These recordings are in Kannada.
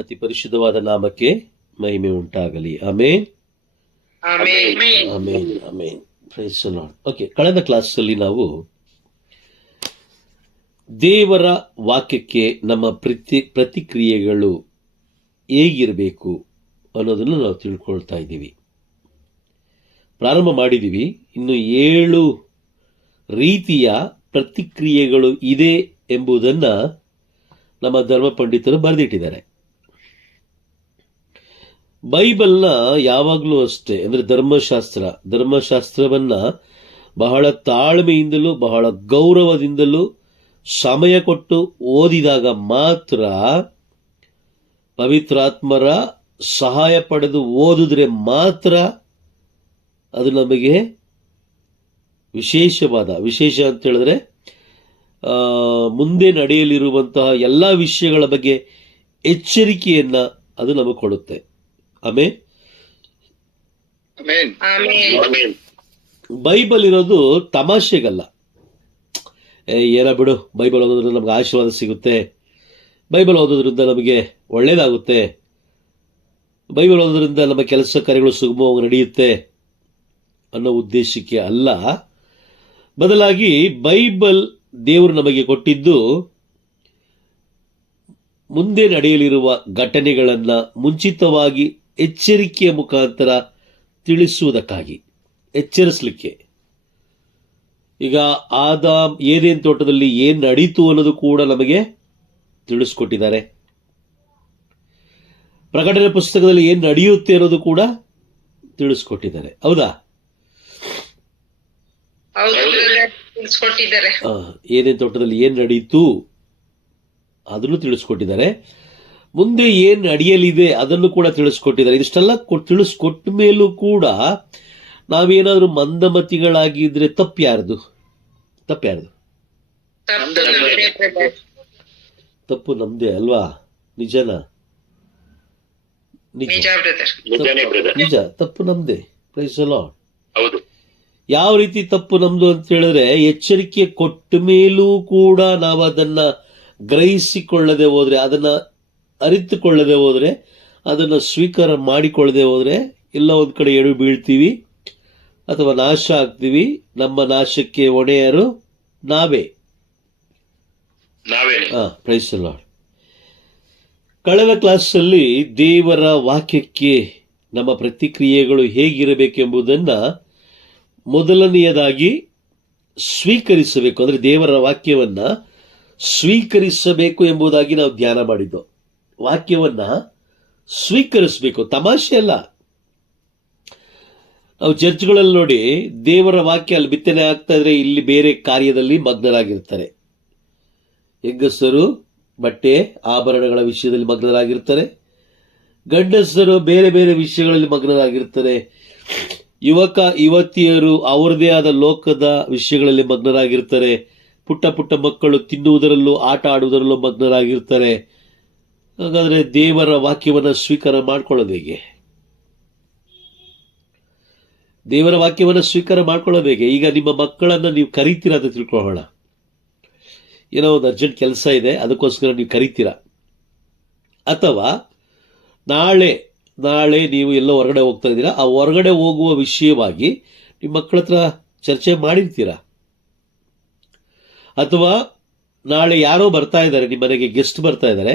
ಅತಿ ಪರಿಶುದ್ಧವಾದ ನಾಮಕ್ಕೆ ಮಹಿಮೆ ಉಂಟಾಗಲಿ. Amen amen amen. Praise the lord. Okay, ಕಳೆದ ಕ್ಲಾಸಲ್ಲಿ ನಾವು ದೇವರ ವಾಕ್ಯಕ್ಕೆ ನಮ್ಮ ಪ್ರತಿಕ್ರಿಯೆಗಳು ಹೇಗಿರಬೇಕು ಅನ್ನೋದನ್ನು ನಾವು ತಿಳ್ಕೊಳ್ತಾ ಇದ್ದೀವಿ. ಪ್ರಾರಂಭ ಮಾಡಿದ್ದೀವಿ. ಇನ್ನು 7 ರೀತಿಯ ಪ್ರತಿಕ್ರಿಯೆಗಳು ಇದೆ ಎಂಬುದನ್ನು ನಮ್ಮ ಧರ್ಮ ಪಂಡಿತರು ಬರೆದಿಟ್ಟಿದ್ದಾರೆ. ಬೈಬಲ್ನ ಯಾವಾಗಲೂ ಅಷ್ಟೇ, ಅಂದರೆ ಧರ್ಮಶಾಸ್ತ್ರವನ್ನು ಬಹಳ ತಾಳ್ಮೆಯಿಂದಲೂ ಬಹಳ ಗೌರವದಿಂದಲೂ ಸಮಯ ಕೊಟ್ಟು ಓದಿದಾಗ ಮಾತ್ರ, ಪವಿತ್ರಾತ್ಮರ ಸಹಾಯ ಪಡೆದು ಓದಿದ್ರೆ ಮಾತ್ರ ಅದು ನಮಗೆ ವಿಶೇಷ ಅಂತ ಹೇಳಿದ್ರೆ ಮುಂದೆ ನಡೆಯಲಿರುವಂತಹ ಎಲ್ಲ ವಿಷಯಗಳ ಬಗ್ಗೆ ಎಚ್ಚರಿಕೆಯನ್ನು ಅದು ನಮಗೆ ಕೊಡುತ್ತೆ. ಆಮೇನ್. ಬೈಬಲ್ ಇರೋದು ತಮಾಷೆಗಲ್ಲ. ಏನ ಬಿಡು, ಬೈಬಲ್ ಓದೋದ್ರಿಂದ ನಮ್ಗೆ ಆಶೀರ್ವಾದ ಸಿಗುತ್ತೆ, ಬೈಬಲ್ ಓದೋದ್ರಿಂದ ನಮಗೆ ಒಳ್ಳೇದಾಗುತ್ತೆ, ಬೈಬಲ್ ಓದೋದ್ರಿಂದ ನಮ್ಮ ಕೆಲಸ ಕಾರ್ಯಗಳು ಸುಗಮವಾಗಿ ನಡೆಯುತ್ತೆ ಅನ್ನೋ ಉದ್ದೇಶಕ್ಕೆ ಅಲ್ಲ. ಬದಲಾಗಿ ಬೈಬಲ್ ದೇವರು ನಮಗೆ ಕೊಟ್ಟಿದ್ದು ಮುಂದೆ ನಡೆಯಲಿರುವ ಘಟನೆಗಳನ್ನು ಮುಂಚಿತವಾಗಿ ಎಚ್ಚರಿಕೆಯ ಮುಖಾಂತರ ತಿಳಿಸುವುದಕ್ಕಾಗಿ, ಎಚ್ಚರಿಸಲಿಕ್ಕೆ. ಈಗ ಏದೇನ್ ತೋಟದಲ್ಲಿ ಏನು ನಡೀತು ಅನ್ನೋದು ಕೂಡ ನಮಗೆ ತಿಳಿಸ್ಕೊಟ್ಟಿದ್ದಾರೆ. ಪ್ರಕಟಣೆ ಪುಸ್ತಕದಲ್ಲಿ ಏನು ನಡೆಯುತ್ತೆ ಅನ್ನೋದು ಕೂಡ ತಿಳಿಸ್ಕೊಟ್ಟಿದ್ದಾರೆ. ಹೌದಾ? ಏನೇನು ತೋಟದಲ್ಲಿ ಏನು ನಡೀತು ಅದನ್ನು ತಿಳಿಸ್ಕೊಟ್ಟಿದ್ದಾರೆ. ಮುಂದೆ ಏನು ನಡೆಯಲಿದೆ ಅದನ್ನು ಕೂಡ ತಿಳಿಸ್ಕೊಟ್ಟಿದ್ದಾರೆ. ಇಷ್ಟೆಲ್ಲ ತಿಳಿಸ್ಕೊಟ್ಟ ಮೇಲೂ ಕೂಡ ನಾವೇನಾದ್ರೂ ಮಂದಮತಿಗಳಾಗಿದ್ರೆ ತಪ್ಪು ಯಾರ್ದು? ತಪ್ಪು ನಮ್ದೇ ಅಲ್ವಾ? ನಿಜನಾ? ನಿಜ, ತಪ್ಪು ನಮ್ದೇ. Praise the lord. ಯಾವ ರೀತಿ ತಪ್ಪು ನಮ್ದು ಅಂತ ಹೇಳಿದ್ರೆ, ಎಚ್ಚರಿಕೆ ಕೊಟ್ಟ ಮೇಲೂ ಕೂಡ ನಾವು ಅದನ್ನ ಗ್ರಹಿಸಿಕೊಳ್ಳದೆ ಹೋದ್ರೆ, ಅದನ್ನ ಅರಿತುಕೊಳ್ಳದೆ ಹೋದ್ರೆ, ಅದನ್ನು ಸ್ವೀಕಾರ ಮಾಡಿಕೊಳ್ಳದೆ ಹೋದ್ರೆ ಎಲ್ಲ ಒಂದು ಕಡೆ ಎಡು ಬೀಳ್ತೀವಿ ಅಥವಾ ನಾಶ ಆಗ್ತೀವಿ. ನಮ್ಮ ನಾಶಕ್ಕೆ ಹೊಣೆಯರು ನಾವೇ. Praise the lord. ಕಳೆದ ಕ್ಲಾಸಲ್ಲಿ ದೇವರ ವಾಕ್ಯಕ್ಕೆ ನಮ್ಮ ಪ್ರತಿಕ್ರಿಯೆಗಳು ಹೇಗಿರಬೇಕೆಂಬುದನ್ನು ಮೊದಲನೆಯದಾಗಿ ಸ್ವೀಕರಿಸಬೇಕು, ಅಂದರೆ ದೇವರ ವಾಕ್ಯವನ್ನು ಸ್ವೀಕರಿಸಬೇಕು ಎಂಬುದಾಗಿ ನಾವು ಧ್ಯಾನ ಮಾಡಿದ್ದು. ವಾಕ್ಯವನ್ನು ಸ್ವೀಕರಿಸಬೇಕು, ತಮಾಷೆ ಅಲ್ಲ. ನಾವು ಚರ್ಚ್ಗಳಲ್ಲಿ ನೋಡಿ, ದೇವರ ವಾಕ್ಯ ಅಲ್ಲಿ ಬಿತ್ತನೆ ಆಗ್ತಾ ಇದ್ರೆ ಇಲ್ಲಿ ಬೇರೆ ಕಾರ್ಯದಲ್ಲಿ ಮಗ್ನರಾಗಿರ್ತಾರೆ. ಹೆಂಗಸರು ಬಟ್ಟೆ ಆಭರಣಗಳ ವಿಷಯದಲ್ಲಿ ಮಗ್ನರಾಗಿರ್ತಾರೆ, ಗಂಡಸರು ಬೇರೆ ಬೇರೆ ವಿಷಯಗಳಲ್ಲಿ ಮಗ್ನರಾಗಿರ್ತಾರೆ, ಯುವತಿಯರು ಅವರದೇ ಆದ ಲೋಕದ ವಿಷಯಗಳಲ್ಲಿ ಮಗ್ನರಾಗಿರ್ತಾರೆ, ಪುಟ್ಟ ಮಕ್ಕಳು ತಿನ್ನುವುದರಲ್ಲೂ ಆಟ ಆಡುವುದರಲ್ಲೂ ಮಗ್ನರಾಗಿರ್ತಾರೆ. ಹಾಗಾದ್ರೆ ದೇವರ ವಾಕ್ಯವನ್ನು ಸ್ವೀಕಾರ ಮಾಡ್ಕೊಳ್ಳೋದು ಹೇಗೆ? ದೇವರ ವಾಕ್ಯವನ್ನು ಸ್ವೀಕಾರ ಮಾಡ್ಕೊಳ್ಳೋದು ಹೇಗೆ? ಈಗ ನಿಮ್ಮ ಮಕ್ಕಳನ್ನು ನೀವು ಕರಿತೀರಾ ಅಂತ ತಿಳ್ಕೊಳ್ಳೋಣ. ಏನೋ ಒಂದು ಅರ್ಜೆಂಟ್ ಕೆಲಸ ಇದೆ, ಅದಕ್ಕೋಸ್ಕರ ನೀವು ಕರಿತೀರಾ. ಅಥವಾ ನಾಳೆ ನೀವು ಎಲ್ಲೋ ಹೊರಗಡೆ ಹೋಗ್ತಾ ಇದ್ದೀರಾ, ಆ ಹೊರಗಡೆ ಹೋಗುವ ವಿಷಯವಾಗಿ ನಿಮ್ಮ ಮಕ್ಕಳ ಹತ್ರ ಚರ್ಚೆ ಮಾಡಿರ್ತೀರಾ. ಅಥವಾ ನಾಳೆ ಯಾರೋ ಬರ್ತಾ ಇದ್ದಾರೆ, ನಿಮ್ಮ ಮನೆಗೆ ಗೆಸ್ಟ್ ಬರ್ತಾ ಇದ್ದಾರೆ,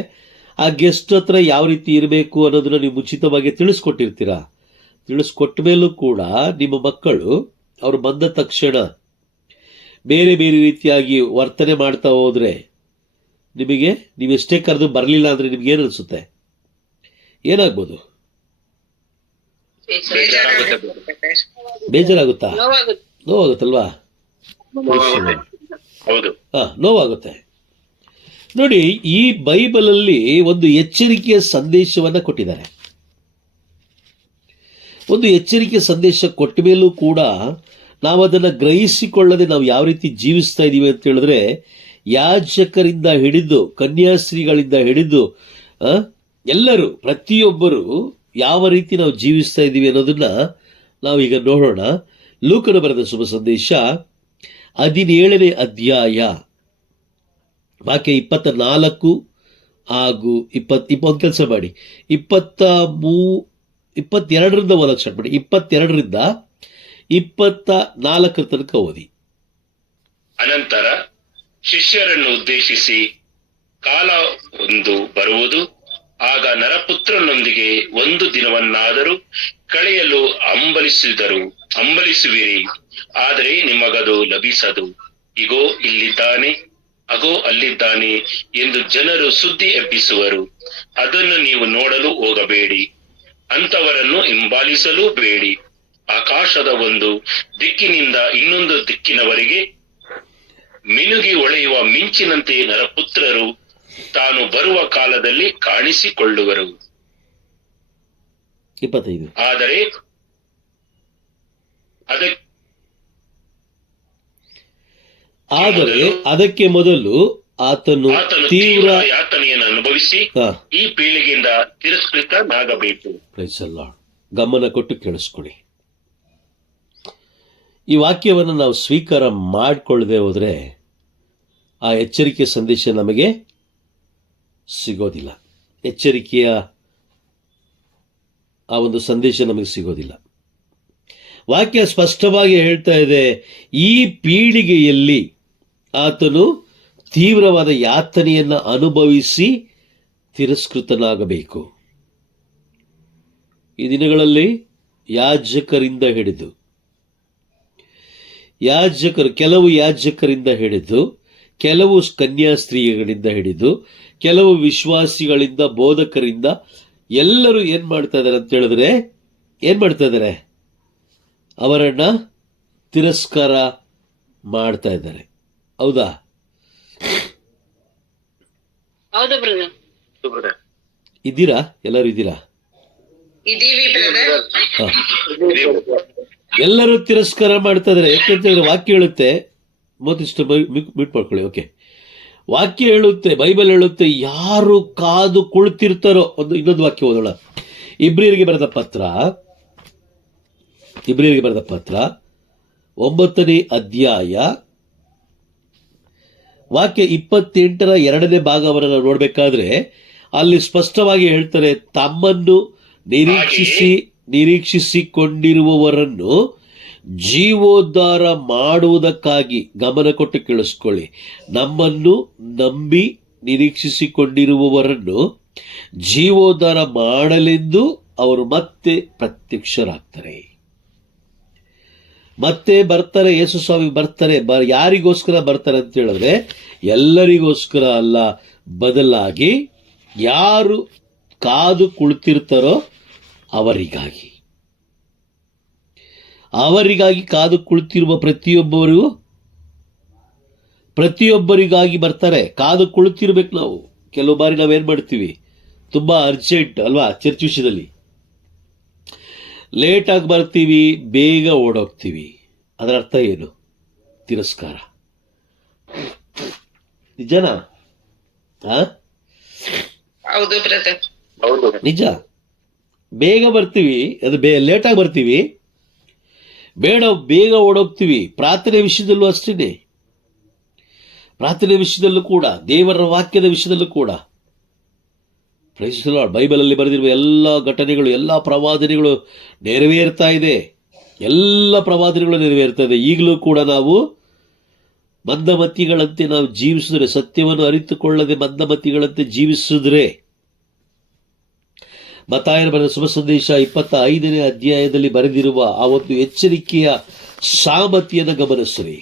ಆ ಗೆಸ್ಟ್ ಹತ್ರ ಯಾವ ರೀತಿ ಇರಬೇಕು ಅನ್ನೋದನ್ನ ನೀವು ಮುಂಚಿತವಾಗಿ ತಿಳಿಸ್ಕೊಟ್ಟಿರ್ತೀರಾ. ತಿಳಿಸ್ಕೊಟ್ಟ ಮೇಲೂ ಕೂಡ ನಿಮ್ಮ ಮಕ್ಕಳು ಅವರು ಬಂದ ತಕ್ಷಣ ಬೇರೆ ಬೇರೆ ರೀತಿಯಾಗಿ ವರ್ತನೆ ಮಾಡ್ತಾ ಹೋದ್ರೆ, ನೀವೆಷ್ಟೇ ಕರೆದು ಬರಲಿಲ್ಲ ಅಂದ್ರೆ ನಿಮ್ಗೆ ಏನು ಅನಿಸುತ್ತೆ? ಏನಾಗ್ಬೋದು? ಬೇಜಾರಾಗುತ್ತಾ? ನೋವಾಗುತ್ತಲ್ವಾ? ನೋವಾಗುತ್ತೆ. ನೋಡಿ, ಈ ಬೈಬಲಲ್ಲಿ ಒಂದು ಎಚ್ಚರಿಕೆಯ ಸಂದೇಶವನ್ನು ಕೊಟ್ಟಿದ್ದಾರೆ. ಒಂದು ಎಚ್ಚರಿಕೆಯ ಸಂದೇಶ ಕೊಟ್ಟ ಮೇಲೂ ಕೂಡ ನಾವು ಅದನ್ನು ಗ್ರಹಿಸಿಕೊಳ್ಳದೆ ನಾವು ಯಾವ ರೀತಿ ಜೀವಿಸ್ತಾ ಇದ್ದೀವಿ ಅಂತ ಹೇಳಿದ್ರೆ, ಯಾಜಕರಿಂದ ಹಿಡಿದು ಕನ್ಯಾಸ್ತ್ರೀಗಳಿಂದ ಹಿಡಿದು ಎಲ್ಲರೂ, ಪ್ರತಿಯೊಬ್ಬರು ಯಾವ ರೀತಿ ನಾವು ಜೀವಿಸ್ತಾ ಇದ್ದೀವಿ ಅನ್ನೋದನ್ನ ನಾವೀಗ ನೋಡೋಣ. ಲೂಕನ ಬರೆದ ಶುಭ ಸಂದೇಶ 17ನೇ ಅಧ್ಯಾಯ ವಾಕ್ಯ 24 ಹಾಗೂ ಒಂದು ಕೆಲಸ ಮಾಡಿ, 22ರಿಂದ ಓದಕ್ಕೆ ಸ್ಟಾರ್ಟ್ ಮಾಡಿ. 22ರಿಂದ 24 ತನಕ ಓದಿ. ಅನಂತರ ಶಿಷ್ಯರನ್ನು ಉದ್ದೇಶಿಸಿ, ಕಾಲ ಒಂದು ಬರುವುದು, ಆಗ ನರಪುತ್ರನೊಂದಿಗೆ ಒಂದು ದಿನವನ್ನಾದರೂ ಕಳೆಯಲು ಹಂಬಲಿಸುವಿರಿ, ಆದರೆ ನಿಮಗದು ಲಭಿಸದು. ಇಗೋ ಇಲ್ಲಿದ್ದಾನೆ, ಅಗೋ ಅಲ್ಲಿದ್ದಾನೆ ಎಂದು ಜನರು ಸುದ್ದಿ ಎಬ್ಬಿಸುವರು. ಅದನ್ನು ನೀವು ನೋಡಲು ಹೋಗಬೇಡಿ, ಅಂಥವರನ್ನು ಹಿಂಬಾಲಿಸಲೂ ಬೇಡಿ. ಆಕಾಶದ ಒಂದು ದಿಕ್ಕಿನಿಂದ ಇನ್ನೊಂದು ದಿಕ್ಕಿನವರೆಗೆ ಮಿನುಗಿ ಹೊಳೆಯುವ ಮಿಂಚಿನಂತೆ ನರಪುತ್ರರು ತಾನು ಬರುವ ಕಾಲದಲ್ಲಿ ಕಾಣಿಸಿಕೊಳ್ಳುವರು. 25. ಆದರೆ ಅದಕ್ಕೆ ಮೊದಲು ಆತನು ತೀವ್ರ ಯಾತನೆಯನ್ನು ಅನುಭವಿಸಿ ಈ ಪೀಳಿಗೆಯಿಂದ ತಿರಸ್ಕೃತನಾಗಬೇಕು. ಗಮನ ಕೊಟ್ಟು ಕೇಳಿಸ್ಕೊಳ್ಳಿ. ಈ ವಾಕ್ಯವನ್ನು ನಾವು ಸ್ವೀಕಾರ ಮಾಡಿಕೊಳ್ಳದೆ ಹೋದರೆ ಆ ಎಚ್ಚರಿಕೆ ಸಂದೇಶ ನಮಗೆ ಸಿಗೋದಿಲ್ಲ. ಎಚ್ಚರಿಕೆಯ ಆ ಒಂದು ಸಂದೇಶ ನಮಗೆ ಸಿಗೋದಿಲ್ಲ. ವಾಕ್ಯ ಸ್ಪಷ್ಟವಾಗಿ ಹೇಳ್ತಾ ಇದೆ, ಈ ಪೀಳಿಗೆಯಲ್ಲಿ ಆತನು ತೀವ್ರವಾದ ಯಾತನೆಯನ್ನು ಅನುಭವಿಸಿ ತಿರಸ್ಕೃತನಾಗಬೇಕು. ಈ ದಿನಗಳಲ್ಲಿ ಯಾಜಕರಿಂದ ಹಿಡಿದು ಕೆಲವು ಯಾಜಕರಿಂದ ಹಿಡಿದು, ಕೆಲವು ಕನ್ಯಾಸ್ತ್ರೀಯಗಳಿಂದ ಹಿಡಿದು, ಕೆಲವು ವಿಶ್ವಾಸಿಗಳಿಂದ, ಬೋಧಕರಿಂದ ಎಲ್ಲರೂ ಏನು ಮಾಡ್ತಾ ಇದ್ದಾರೆ ಅಂತ ಹೇಳಿದ್ರೆ, ಏನು ಮಾಡ್ತಾ ಇದ್ದಾರೆ? ಅವರನ್ನ ತಿರಸ್ಕಾರ ಮಾಡ್ತಾ ಇದ್ದಾರೆ. ಹೌದಾ? ಇದ್ದೀರಾ? ಎಲ್ಲರೂ ಇದ್ದೀರಾ? ಎಲ್ಲರೂ ತಿರಸ್ಕಾರ ಮಾಡ್ತಾ ಇದ್ದಾರೆ. ಯಾಕಂತಂದ್ರೆ ವಾಕ್ಯ ಹೇಳುತ್ತೆ, ಮೂವತ್ತಿಷ್ಟು ಮ್ಯೂಟ್ ಮಾಡ್ಕೊಳ್ಳಿ. ಓಕೆ, ವಾಕ್ಯ ಹೇಳುತ್ತೆ, ಬೈಬಲ್ ಹೇಳುತ್ತೆ, ಯಾರು ಕಾದು ಕುಳಿತಿರ್ತಾರೋ. ಇನ್ನೊಂದು ವಾಕ್ಯ ಓದೋಣ. ಇಬ್ರಿಯರಿಗೆ ಬರೆದ ಪತ್ರ 9ನೇ ಅಧ್ಯಾಯ ವಾಕ್ಯ 28ರ 2ನೇ ಭಾಗವನ್ನು ನಾವು ನೋಡ್ಬೇಕಾದ್ರೆ ಅಲ್ಲಿ ಸ್ಪಷ್ಟವಾಗಿ ಹೇಳ್ತಾರೆ, ತಮ್ಮನ್ನು ನಿರೀಕ್ಷಿಸಿಕೊಂಡಿರುವವರನ್ನು ಜೀವೋದ್ಧಾರ ಮಾಡುವುದಕ್ಕಾಗಿ. ಗಮನ ಕೊಟ್ಟು ಕೇಳಿಸ್ಕೊಳ್ಳಿ. ನಮ್ಮನ್ನು ನಂಬಿ ನಿರೀಕ್ಷಿಸಿಕೊಂಡಿರುವವರನ್ನು ಜೀವೋದ್ಧಾರ ಮಾಡಲೆಂದು ಅವರು ಮತ್ತೆ ಪ್ರತ್ಯಕ್ಷರಾಗ್ತಾರೆ. ಮತ್ತೆ ಬರ್ತಾರೆ, ಯೇಸು ಸ್ವಾಮಿ ಬರ್ತಾರೆ. ಯಾರಿಗೋಸ್ಕರ ಬರ್ತಾರೆ ಅಂತ ಹೇಳಿದ್ರೆ, ಎಲ್ಲರಿಗೋಸ್ಕರ ಅಲ್ಲ, ಬದಲಾಗಿ ಯಾರು ಕಾದು ಕುಳಿತಿರ್ತಾರೋ ಅವರಿಗಾಗಿ ಕಾದು ಕುಳಿತಿರುವ ಪ್ರತಿಯೊಬ್ಬರಿಗಾಗಿ ಬರ್ತಾರೆ. ಕಾದು ಕುಳಿತಿರ್ಬೇಕು ನಾವು. ಕೆಲವು ಬಾರಿ ನಾವೇನು ಮಾಡ್ತೀವಿ, ತುಂಬ ಅರ್ಜೆಂಟ್ ಅಲ್ವಾ, ಚರ್ಚ್ ವಿಷಯದಲ್ಲಿ ಲೇಟಾಗಿ ಬರ್ತೀವಿ, ಬೇಗ ಓಡೋಗ್ತೀವಿ. ಅದರ ಅರ್ಥ ಏನು? ತಿರಸ್ಕಾರ. ನಿಜನಾ? ನಿಜ. ಬೇಗ ಬರ್ತೀವಿ, ಅದು ಲೇಟಾಗಿ ಬರ್ತೀವಿ, ಬೇಗ ಓಡೋಗ್ತೀವಿ. ಪ್ರಾರ್ಥನೆ ವಿಷಯದಲ್ಲೂ ಅಷ್ಟೇ. ಪ್ರಾರ್ಥನೆ ವಿಷಯದಲ್ಲೂ ಕೂಡ, ದೇವರ ವಾಕ್ಯದ ವಿಷಯದಲ್ಲೂ ಕೂಡ. Price the lord. ಬೈಬಲಲ್ಲಿ ಬರೆದಿರುವ ಎಲ್ಲ ಘಟನೆಗಳು, ಎಲ್ಲ ಪ್ರವಾದನೆಗಳು ನೆರವೇರ್ತಾ ಇದೆ. ಈಗಲೂ ಕೂಡ ನಾವು ಮಂದಮತಿಗಳಂತೆ ನಾವು ಜೀವಿಸಿದ್ರೆ, ಸತ್ಯವನ್ನು ಅರಿತುಕೊಳ್ಳದೆ ಮಂದಮತಿಗಳಂತೆ ಜೀವಿಸಿದ್ರೆ, ಮತ್ತಾಯನ ಬರೆದ ಶುಭ ಸಂದೇಶ 25ನೇ ಅಧ್ಯಾಯದಲ್ಲಿ ಬರೆದಿರುವ ಆ ಒಂದು ಎಚ್ಚರಿಕೆಯ ಸಾಮರ್ಥ್ಯನ ಗಮನಿಸ್ರಿ.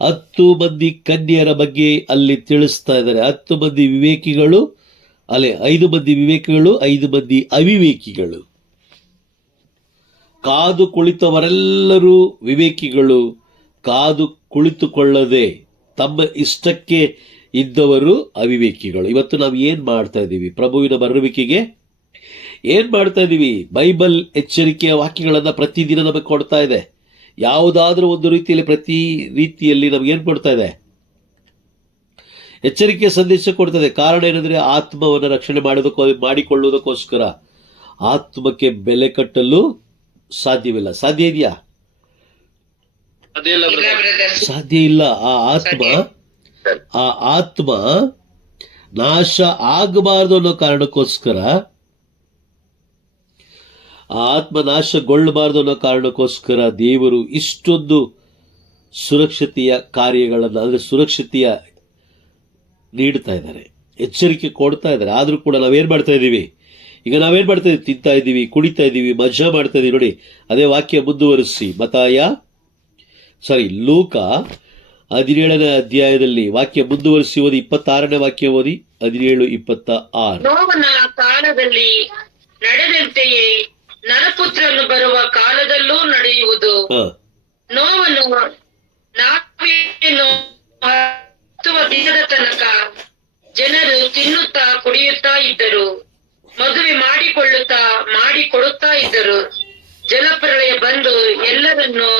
10 ಮಂದಿ ಕನ್ಯರ ಬಗ್ಗೆ ಅಲ್ಲಿ ತಿಳಿಸ್ತಾ ಇದ್ದಾರೆ. 10 ಮಂದಿ ವಿವೇಕಿಗಳು, 5 ಮಂದಿ ವಿವೇಕಿಗಳು, 5 ಮಂದಿ ಅವಿವೇಕಿಗಳು. ಕಾದು ಕುಳಿತವರೆಲ್ಲರೂ ವಿವೇಕಿಗಳು, ಕಾದು ಕುಳಿತುಕೊಳ್ಳದೆ ತಮ್ಮ ಇಷ್ಟಕ್ಕೆ ಇದ್ದವರು ಅವಿವೇಕಿಗಳು. ಇವತ್ತು ನಾವು ಏನು ಮಾಡ್ತಾ ಇದ್ದೀವಿ? ಪ್ರಭುವಿನ ಬರುವಿಕೆಗೆ ಏನು ಮಾಡ್ತಾ ಇದ್ದೀವಿ? ಬೈಬಲ್ ಎಚ್ಚರಿಕೆಯ ವಾಕ್ಯಗಳನ್ನು ಪ್ರತಿದಿನ ನಮಗೆ ಕೊಡ್ತಾ ಇದೆ. ಯಾವುದಾದ್ರೂ ಒಂದು ರೀತಿಯಲ್ಲಿ, ಪ್ರತಿ ರೀತಿಯಲ್ಲಿ ನಮಗೇನು ಕೊಡ್ತಾ ಇದೆ? ಎಚ್ಚರಿಕೆಯ ಸಂದೇಶ ಕೊಡ್ತದೆ. ಕಾರಣ ಏನಂದ್ರೆ, ಆತ್ಮವನ್ನು ರಕ್ಷಣೆ ಮಾಡಿಕೊಳ್ಳುವುದಕ್ಕೋಸ್ಕರ. ಆತ್ಮಕ್ಕೆ ಬೆಲೆ ಕಟ್ಟಲು ಸಾಧ್ಯವಿಲ್ಲ. ಸಾಧ್ಯ ಇದೆಯಾ? ಸಾಧ್ಯ ಇಲ್ಲ. ಆ ಆತ್ಮ ಆ ಆತ್ಮ ನಾಶ ಆಗಬಾರದು ಅನ್ನೋ ಕಾರಣಕ್ಕೋಸ್ಕರ, ಆ ಆತ್ಮ ನಾಶಗೊಳ್ಳಬಾರದು ಅನ್ನೋ ಕಾರಣಕ್ಕೋಸ್ಕರ ದೇವರು ಇಷ್ಟೊಂದು ಸುರಕ್ಷತೆಯ ಕಾರ್ಯಗಳನ್ನು, ಅಂದರೆ ಸುರಕ್ಷತೆಯ ನೀಡ್ತಾ ಇದ್ದಾರೆ, ಎಚ್ಚರಿಕೆ ಕೊಡ್ತಾ ಇದ್ದಾರೆ. ಆದರೂ ಕೂಡ ನಾವೇನು ಮಾಡ್ತಾ ಇದ್ದೀವಿ? ಈಗ ನಾವೇನು ಮಾಡ್ತಾ ಇದ್ದೀವಿ? ತಿಂತಾ ಇದ್ದೀವಿ, ಕುಡಿತಾ ಇದ್ದೀವಿ, ಮಜಾ ಮಾಡ್ತಾ ಇದ್ದೀವಿ. ನೋಡಿ, ಅದೇ ವಾಕ್ಯ ಮುಂದುವರಿಸಿ ಲೂಕ 17ನೇ ಅಧ್ಯಾಯದಲ್ಲಿ ವಾಕ್ಯ ಮುಂದುವರಿಸಿ ಓದಿ, 26ನೇ ವಾಕ್ಯ ಓದಿ, 17:26. ನೋವನ ಕಾಲದಲ್ಲಿ ನಡೆದಂತೆಯೇ ನರಪುತ್ರನು ಬರುವ ಕಾಲದಲ್ಲೂ ನಡೆಯುವುದು. ನೋವನು ನಾವೆಯನ್ನು ಹತ್ತುವ ದಿನದ ತನಕ ಜನರು ತಿನ್ನುತ್ತಾ ಕುಡಿಯುತ್ತಾ ಇದ್ದರು, ಮದುವೆ ಮಾಡಿಕೊಡುತ್ತಾ ಇದ್ದರು. ಜಲಪ್ರಳಯ ಬಂದು ಎಲ್ಲರನ್ನು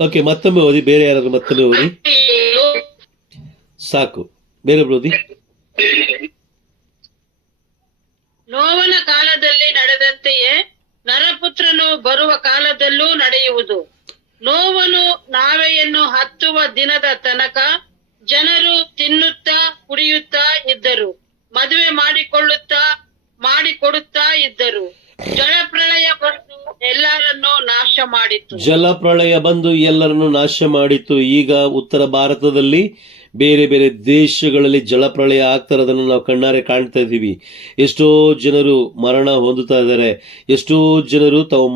ಓಕೆ, ಮತ್ತೊಮ್ಮೆ ಓದಿ. ಬೇರೆ ಯಾರಾದ್ರೂ ಮತ್ತೊಮ್ಮೆ ಓದಿ, ಸಾಕು. ಬೇರೆ ಓದಿ. ನೋವನ ಕಾಲದಲ್ಲಿ ನಡೆದಂತೆಯೇ ನರಪುತ್ರನು ಬರುವ ಕಾಲದಲ್ಲೂ ನಡೆಯುವುದು. ನೋವನು ನಾವೆಯನ್ನು ಹತ್ತುವ ದಿನದ ತನಕ ಜನರು ತಿನ್ನುತ್ತಾ ಕುಡಿಯುತ್ತಾ ಇದ್ದರು, ಮದುವೆ ಮಾಡಿಕೊಡುತ್ತಾ ಇದ್ದರು. ಜಲಪ್ರಳಯ ಬಂದು ಎಲ್ಲರನ್ನು ನಾಶ ಮಾಡಿತು. ಜಲಪ್ರಳಯ ಬಂದು ಎಲ್ಲರನ್ನು ನಾಶ ಮಾಡಿತು. ಈಗ ಉತ್ತರ ಭಾರತದಲ್ಲಿ ಬೇರೆ ಬೇರೆ ದೇಶಗಳಲ್ಲಿ ಜಲಪ್ರಳಯ ಆಗ್ತಾ ಇರೋದನ್ನು ನಾವು ಕಣ್ಣಾರೆ ಕಾಣ್ತಾ ಇದ್ದೀವಿ. ಎಷ್ಟೋ ಜನರು ಮರಣ ಹೊಂದುತ್ತಾ ಇದ್ದಾರೆ. ಎಷ್ಟೋ ಜನರು ತಾವು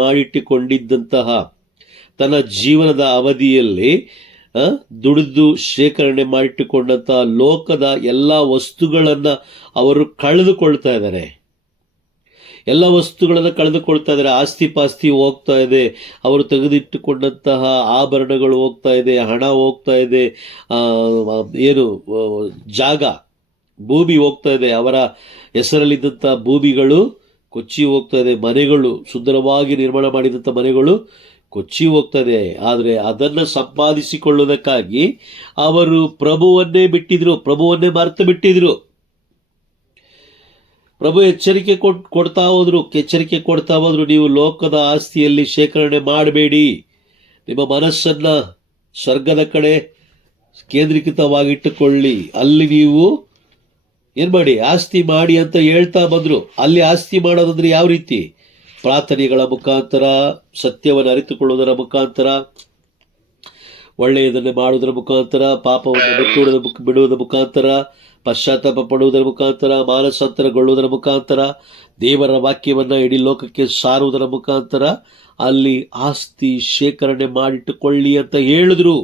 ಮಾಡಿಟ್ಟುಕೊಂಡಿದ್ದಂತಹ ತನ್ನ ಜೀವನದ ಅವಧಿಯಲ್ಲಿ ದುಡಿದು ಶೇಖರಣೆ ಮಾಡಿಟ್ಟುಕೊಂಡಂತಹ ಲೋಕದ ಎಲ್ಲ ವಸ್ತುಗಳನ್ನು ಅವರು ಕಳೆದುಕೊಳ್ತಾ ಇದ್ದಾರೆ. ಎಲ್ಲ ವಸ್ತುಗಳನ್ನು ಕಳೆದುಕೊಳ್ತಾ ಇದ್ದಾರೆ. ಆಸ್ತಿ ಪಾಸ್ತಿ ಹೋಗ್ತಾ ಇದೆ, ಅವರು ತೆಗೆದಿಟ್ಟುಕೊಂಡಂತಹ ಆಭರಣಗಳು ಹೋಗ್ತಾ ಇದೆ, ಹಣ ಹೋಗ್ತಾ ಇದೆ, ಜಾಗ ಭೂಮಿ ಹೋಗ್ತಾ ಇದೆ, ಅವರ ಹೆಸರಲ್ಲಿದ್ದಂಥ ಭೂಮಿಗಳು ಕೊಚ್ಚಿ ಹೋಗ್ತಾ ಇದೆ, ಮನೆಗಳು ಸುಂದರವಾಗಿ ನಿರ್ಮಾಣ ಮಾಡಿದಂಥ ಮನೆಗಳು ಕೊಚ್ಚಿ ಹೋಗ್ತಾ ಇದೆ. ಆದರೆ ಅದನ್ನು ಸಂಪಾದಿಸಿಕೊಳ್ಳುವುದಕ್ಕಾಗಿ ಅವರು ಪ್ರಭುವನ್ನೇ ಮರೆತು ಬಿಟ್ಟಿದ್ರು. ಪ್ರಭು ಎಚ್ಚರಿಕೆ ಕೊಡ್ತಾ ಹೋದ್ರು, ನೀವು ಲೋಕದ ಆಸ್ತಿಯಲ್ಲಿ ಶೇಖರಣೆ ಮಾಡಬೇಡಿ, ನಿಮ್ಮ ಮನಸ್ಸನ್ನ ಸ್ವರ್ಗದ ಕಡೆ ಕೇಂದ್ರೀಕೃತವಾಗಿಟ್ಟುಕೊಳ್ಳಿ, ಅಲ್ಲಿ ನೀವು ಏನ್ ಮಾಡಿ, ಆಸ್ತಿ ಮಾಡಿ ಅಂತ ಹೇಳ್ತಾ ಬಂದ್ರು. ಅಲ್ಲಿ ಆಸ್ತಿ ಮಾಡೋದಂದ್ರೆ ಯಾವ ರೀತಿ? ಪ್ರಾರ್ಥನೆಗಳ ಮುಖಾಂತರ, ಸತ್ಯವನ್ನು ಅರಿತುಕೊಳ್ಳುವುದರ ಮುಖಾಂತರ, ಒಳ್ಳೆಯದನ್ನು ಮಾಡುವುದರ ಮುಖಾಂತರ, ಪಾಪವನ್ನು ಬಿಡುವುದರ ಮುಖಾಂತರ, ಪಶ್ಚಾತ್ತಾಪ ಪಡುವುದರ ಮುಖಾಂತರ, ಮಾನಸಾಂತರಗೊಳ್ಳುವುದರ ಮುಖಾಂತರ, ದೇವರ ವಾಕ್ಯವನ್ನು ಇಡೀ ಲೋಕಕ್ಕೆ ಸಾರುವುದರ ಮುಖಾಂತರ ಅಲ್ಲಿ ಆಸ್ತಿ ಶೇಖರಣೆ ಮಾಡಿಟ್ಟುಕೊಳ್ಳಿ ಅಂತ ಹೇಳಿದ್ರು.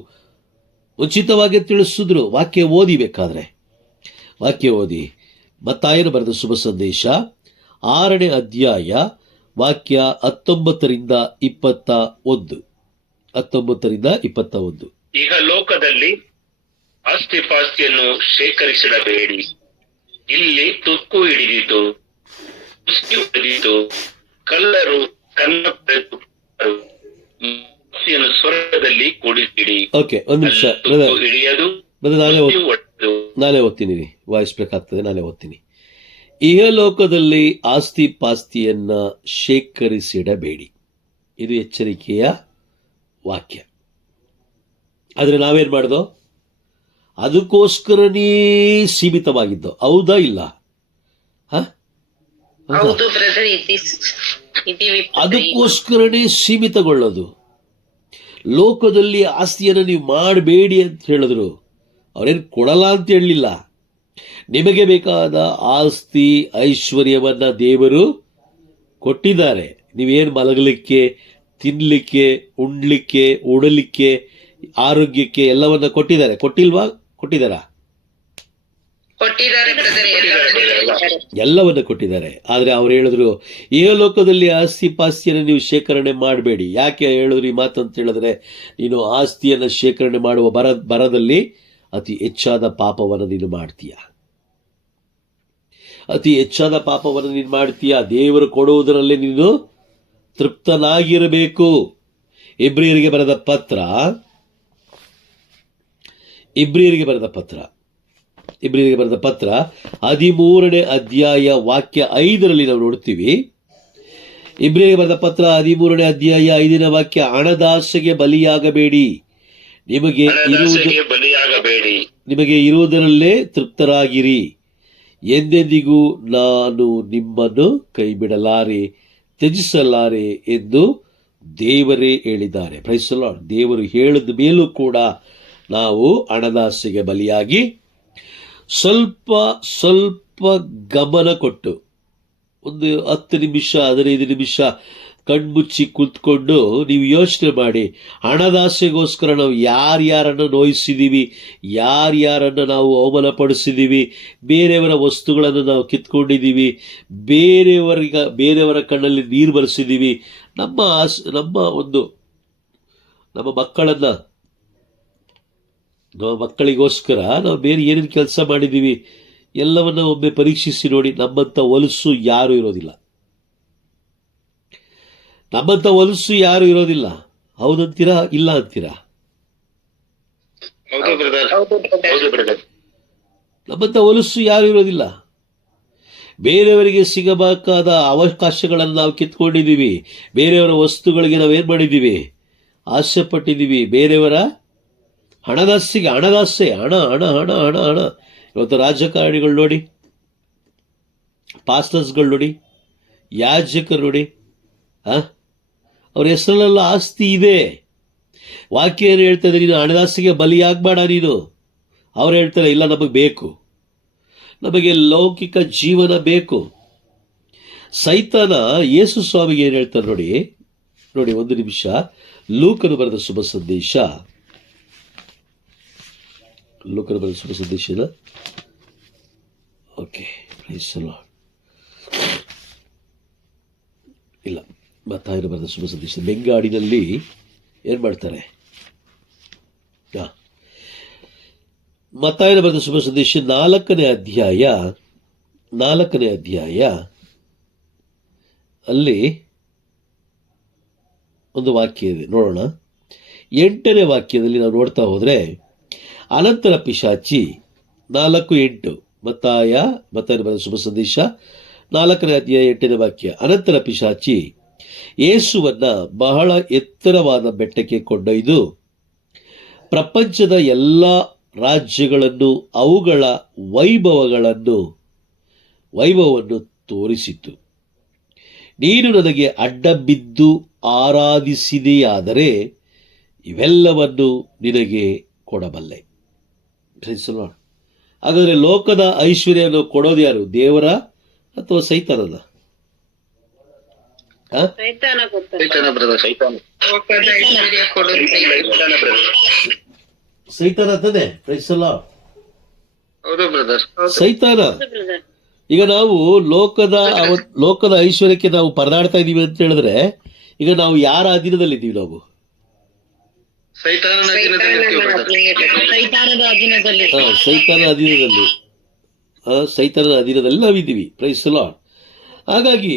ಉಚಿತವಾಗಿ ತಿಳಿಸಿದ್ರು. ವಾಕ್ಯ ಓದಿಬೇಕಾದ್ರೆ ವಾಕ್ಯ ಓದಿ. ಮತ್ತಾಯನು ಬರೆದ ಶುಭ ಸಂದೇಶ 6ನೇ ಅಧ್ಯಾಯ ವಾಕ್ಯ 19-21. ಈಗ ಲೋಕದಲ್ಲಿ ಆಸ್ತಿ ಪಾಸ್ತಿಯನ್ನು ಶೇಖರಿಸಿಡಬೇಡಿ, ಇಲ್ಲಿ ತುಕ್ಕು ಹಿಡಿದಿತು, ಮುಸ್ತಿ ಹೊಡೆದಿತು, ಕಳ್ಳರು ಕನ್ನ ಸ್ವರ್ಗದಲ್ಲಿ ಕೂಡಿಸಿಡಿ. ಓಕೆ, ಒಂದು ನಿಮಿಷ ಹಿಡಿಯದು. ನಾನೇ ಓದ್ತೀನಿ, ವಾಯ್ಸ್ ಬ್ರೇಕ್ ಆಗ್ತದೆ, ನಾನೇ ಓದ್ತೀನಿ. ಇಹಲೋಕದಲ್ಲಿ ಆಸ್ತಿ ಪಾಸ್ತಿಯನ್ನ ಶೇಖರಿಸಿಡಬೇಡಿ, ಇದು ಎಚ್ಚರಿಕೆಯ ವಾಕ್ಯ. ಆದರೆ ನಾವೇನ್ ಮಾಡ್ದೋ? ಅದಕ್ಕೋಸ್ಕರನೇ ಸೀಮಿತವಾಗಿದ್ದು. ಹೌದಾ ಇಲ್ಲ? ಅದಕ್ಕೋಸ್ಕರನೇ ಸೀಮಿತಗೊಳ್ಳೋದು. ಲೋಕದಲ್ಲಿ ಆಸ್ತಿಯನ್ನು ನೀವು ಮಾಡಬೇಡಿ ಅಂತ ಹೇಳಿದ್ರು. ಅವ್ರೇನು ಕೊಡಲ್ಲ ಅಂತ ಹೇಳಲಿಲ್ಲ. ನಿಮಗೆ ಬೇಕಾದ ಆಸ್ತಿ ಐಶ್ವರ್ಯವನ್ನ ದೇವರು ಕೊಟ್ಟಿದ್ದಾರೆ. ನೀವೇನು ಮಲಗಲಿಕ್ಕೆ, ತಿನ್ಲಿಕ್ಕೆ, ಉಣ್ಲಿಕ್ಕೆ, ಉಡಲಿಕ್ಕೆ, ಆರೋಗ್ಯಕ್ಕೆ ಎಲ್ಲವನ್ನ ಕೊಟ್ಟಿದ್ದಾರೆ. ಕೊಟ್ಟಿಲ್ವಾ? ಕೊಟ್ಟಿದ್ದಾರಾ? ಎಲ್ಲವನ್ನ ಕೊಟ್ಟಿದ್ದಾರೆ. ಆದ್ರೆ ಅವ್ರು ಹೇಳಿದ್ರು, ಈ ಲೋಕದಲ್ಲಿ ಆಸ್ತಿ ಪಾಸ್ತಿಯನ್ನು ನೀವು ಶೇಖರಣೆ ಮಾಡಬೇಡಿ. ಯಾಕೆ ಹೇಳಿದ್ರು ಈ ಮಾತಂತ ಹೇಳಿದ್ರೆ, ನೀನು ಆಸ್ತಿಯನ್ನು ಶೇಖರಣೆ ಮಾಡುವ ಬರದಲ್ಲಿ ಅತಿ ಹೆಚ್ಚಾದ ಪಾಪವನ್ನು ನೀನು ಮಾಡ್ತೀಯ. ಅತಿ ಹೆಚ್ಚಾದ ಪಾಪವನ್ನು ನೀನು ಮಾಡ್ತೀಯ. ದೇವರು ಕೊಡುವುದರಲ್ಲಿ ನೀನು ತೃಪ್ತನಾಗಿರಬೇಕು. ಇಬ್ರಿಯರಿಗೆ ಬರೆದ ಪತ್ರ 13ನೇ ಅಧ್ಯಾಯ ವಾಕ್ಯ 5ರಲ್ಲಿ ನಾವು ನೋಡ್ತೀವಿ. ಇಬ್ರಿಯರಿಗೆ ಬರೆದ ಪತ್ರ 13ನೇ ಅಧ್ಯಾಯ 5ನೇ ವಾಕ್ಯ, ಹಣದಾಸೆಗೆ ಬಲಿಯಾಗಬೇಡಿ, ನಿಮಗೆ ಹಣದಾಸೆಗೆ ಬಲಿಯಾಗಬೇಡಿ. ನಿಮಗೆ ಇರುವುದರಲ್ಲೇ ತೃಪ್ತರಾಗಿರಿ. ಎಂದೆಂದಿಗೂ ನಾನು ನಿಮ್ಮನ್ನು ಕೈ ಬಿಡಲಾರೆ, ತ್ಯಜಿಸಲಾರೆ ಎಂದು ದೇವರೇ ಹೇಳಿದ್ದಾರೆ. Praise the lord. ದೇವರು ಹೇಳಿದ ಮೇಲೂ ಕೂಡ ನಾವು ಹಣದಾಸೆಗೆ ಬಲಿಯಾಗಿ ಸ್ವಲ್ಪ ಸ್ವಲ್ಪ ಗಮನ ಕೊಟ್ಟು ಒಂದು 10 ನಿಮಿಷ 15 ನಿಮಿಷ ಕಣ್ಮುಚ್ಚಿ ಕೂತ್ಕೊಂಡು ನೀವು ಯೋಚನೆ ಮಾಡಿ, ಹಣದಾಸೆಗೋಸ್ಕರ ನಾವು ಯಾರ್ಯಾರನ್ನು ನೋಯಿಸಿದ್ದೀವಿ, ಯಾರ್ಯಾರನ್ನು ನಾವು ಅವಮಾನಪಡಿಸಿದ್ದೀವಿ, ಬೇರೆಯವರ ವಸ್ತುಗಳನ್ನು ನಾವು ಕಿತ್ಕೊಂಡಿದ್ದೀವಿ, ಬೇರೆಯವರ ಕಣ್ಣಲ್ಲಿ ನೀರು ಬರೆಸಿದ್ದೀವಿ, ನಮ್ಮ ಮಕ್ಕಳಿಗೋಸ್ಕರ ನಾವು ಬೇರೆ ಏನೇನು ಕೆಲಸ ಮಾಡಿದ್ದೀವಿ ಎಲ್ಲವನ್ನ ಒಮ್ಮೆ ಪರೀಕ್ಷಿಸಿ ನೋಡಿ. ನಮ್ಮಂಥ ಹೊಲಸು ಯಾರೂ ಇರೋದಿಲ್ಲ. ಹೌದಂತೀರಾ, ಇಲ್ಲ ಅಂತೀರಾ? ನಮ್ಮಂಥ ಹೊಲಸು ಯಾರು ಇರೋದಿಲ್ಲ. ಬೇರೆಯವರಿಗೆ ಸಿಗಬೇಕಾದ ಅವಕಾಶಗಳನ್ನು ನಾವು ಕಿತ್ಕೊಂಡಿದ್ದೀವಿ, ಬೇರೆಯವರ ವಸ್ತುಗಳಿಗೆ ನಾವೇನು ಮಾಡಿದ್ದೀವಿ, ಆಸೆ ಪಟ್ಟಿದ್ದೀವಿ. ಬೇರೆಯವರ ಹಣದಾಸೆ, ಹಣ ಹಣ ಹಣ ಹಣ ಹಣ. ಇವತ್ತು ರಾಜಕಾರಣಿಗಳು ನೋಡಿ, ಪಾಸ್ಟರ್ಸ್ಗಳು ನೋಡಿ, ಯಾಜಕರು ನೋಡಿ, ಅವ್ರ ಹೆಸರಲ್ಲೆಲ್ಲ ಆಸ್ತಿ ಇದೆ. ವಾಕ್ಯ ಏನು ಹೇಳ್ತಾರೆ? ನೀನು ಹಣದಾಸೆಗೆ ಬಲಿಯಾಗಬೇಡ ನೀನು. ಅವ್ರು ಹೇಳ್ತಾರೆ, ಇಲ್ಲ, ನಮಗೆ ಲೌಕಿಕ ಜೀವನ ಬೇಕು. ಸೈತಾನ ಯೇಸು ಸ್ವಾಮಿಗೆ ಏನು ಹೇಳ್ತಾರೆ ನೋಡಿ, ಒಂದು ನಿಮಿಷ. ಲೂಕನು ಬರೆದ ಶುಭ ಸಂದೇಶ, ಓಕೆ, ಪ್ರೈಸ್ ದಿ ಲಾರ್ಡ್. ಇಲ್ಲ, ಮತ್ತಾಯನು ಬರೆದ ಶುಭ ಸಂದೇಶ ಬೆಂಗಾಡಿನಲ್ಲಿ ಏನು ಮಾಡ್ತಾರೆ? ಮತ್ತಾಯನು ಬರೆದ ಶುಭ ಸಂದೇಶ 4ನೇ ಅಧ್ಯಾಯ ಅಲ್ಲಿ ಒಂದು ವಾಕ್ಯ ಇದೆ, ನೋಡೋಣ. 8ನೇ ವಾಕ್ಯದಲ್ಲಿ ನಾವು ನೋಡ್ತಾ ಹೋದರೆ, ಅನಂತರ ಪಿಶಾಚಿ 4:8 ಮತ್ತಾಯನು ಬರೆದ ಶುಭ ಸಂದೇಶ 4ನೇ ಅಧ್ಯಾಯ 8ನೇ ವಾಕ್ಯ. ಅನಂತರ ಪಿಶಾಚಿ ಯೇಸುವನ್ನ ಬಹಳ ಎತ್ತರವಾದ ಬೆಟ್ಟಕ್ಕೆ ಕೊಂಡೊಯ್ದು ಪ್ರಪಂಚದ ಎಲ್ಲ ರಾಜ್ಯಗಳನ್ನು ಅವುಗಳ ವೈಭವವನ್ನು ತೋರಿಸಿತು. ನೀನು ನನಗೆ ಅಡ್ಡ ಬಿದ್ದು ಆರಾಧಿಸಿದೆಯಾದರೆ ಇವೆಲ್ಲವನ್ನು ನಿನಗೆ ಕೊಡಬಲ್ಲೆ. ಹಾಗಾದರೆ ಲೋಕದ ಐಶ್ವರ್ಯವನ್ನು ಕೊಡೋದು ಯಾರು? ದೇವರ ಅಥವಾ ಸೈತಾನನ? ಸೈತಾನ ತಾನೆ? ಸೈತಾನ. ಈಗ ನಾವು ಲೋಕದ ಐಶ್ವರ್ಯಕ್ಕೆ ನಾವು ಪರದಾಡ್ತಾ ಇದೀವಿ ಅಂತ ಹೇಳಿದ್ರೆ, ಈಗ ನಾವು ಯಾರ ಅಧೀನದಲ್ಲಿದ್ದೀವಿ? ನಾವು ಸೈತಾನನ ಅಧೀನದಲ್ಲಿ ನಾವಿದ್ದೀವಿ. Praise the lord. ಹಾಗಾಗಿ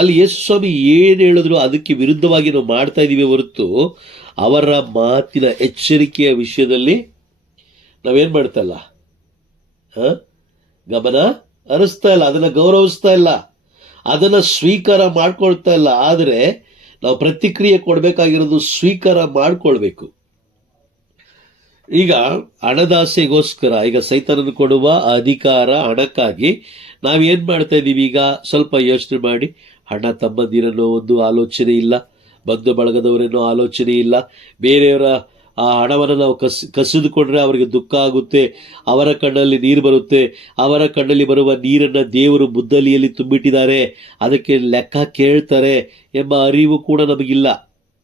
ಅಲ್ಲಿ ಯೇಸು ಸ್ವಾಮಿ ಏನು ಹೇಳಿದ್ರು ಅದಕ್ಕೆ ವಿರುದ್ಧವಾಗಿ ನಾವು ಮಾಡ್ತಾ ಇದ್ದೀವಿ ಹೊರತು ಅವರ ಮಾತಿನ ಎಚ್ಚರಿಕೆಯ ವಿಷಯದಲ್ಲಿ ನಾವೇನು ಮಾಡ್ತಾ ಇಲ್ಲ, ಗಮನ ಹರಿಸ್ತಾ ಇಲ್ಲ, ಅದನ್ನು ಗೌರವಿಸ್ತಾ ಇಲ್ಲ, ಅದನ್ನು ಸ್ವೀಕಾರ ಮಾಡ್ಕೊಳ್ತಾ ಇಲ್ಲ. ಆದರೆ ನಾವು ಪ್ರತಿಕ್ರಿಯೆ ಕೊಡಬೇಕಾಗಿರೋದು ಸ್ವೀಕಾರ ಮಾಡ್ಕೊಳ್ಬೇಕು. ಈಗ ಹಣದಾಸೆಗೋಸ್ಕರ, ಈಗ ಸೈತಾನನು ಕೊಡುವ ಅಧಿಕಾರ, ಹಣಕ್ಕಾಗಿ ನಾವೇನು ಮಾಡ್ತಾ ಇದ್ದೀವಿ? ಈಗ ಸ್ವಲ್ಪ ಯೋಚನೆ ಮಾಡಿ. ಅಣ್ಣ ತಮ್ಮಂದಿರನ್ನೋ ಒಂದು ಆಲೋಚನೆ ಇಲ್ಲ, ಬಂಧು ಬಳಗದವರೇನೋ ಆಲೋಚನೆ ಇಲ್ಲ. ಬೇರೆಯವರ ಆ ಹಣವನ್ನು ನಾವು ಕಸಿದುಕೊಂಡ್ರೆ ಅವರಿಗೆ ದುಃಖ ಆಗುತ್ತೆ, ಅವರ ಕಣ್ಣಲ್ಲಿ ನೀರು ಬರುತ್ತೆ. ಅವರ ಕಣ್ಣಲ್ಲಿ ಬರುವ ನೀರನ್ನು ದೇವರು ಬುದ್ದಲಿಯಲ್ಲಿ ತುಂಬಿಟ್ಟಿದ್ದಾರೆ, ಅದಕ್ಕೆ ಲೆಕ್ಕ ಕೇಳ್ತಾರೆ ಎಂಬ ಅರಿವು ಕೂಡ ನಮಗಿಲ್ಲ.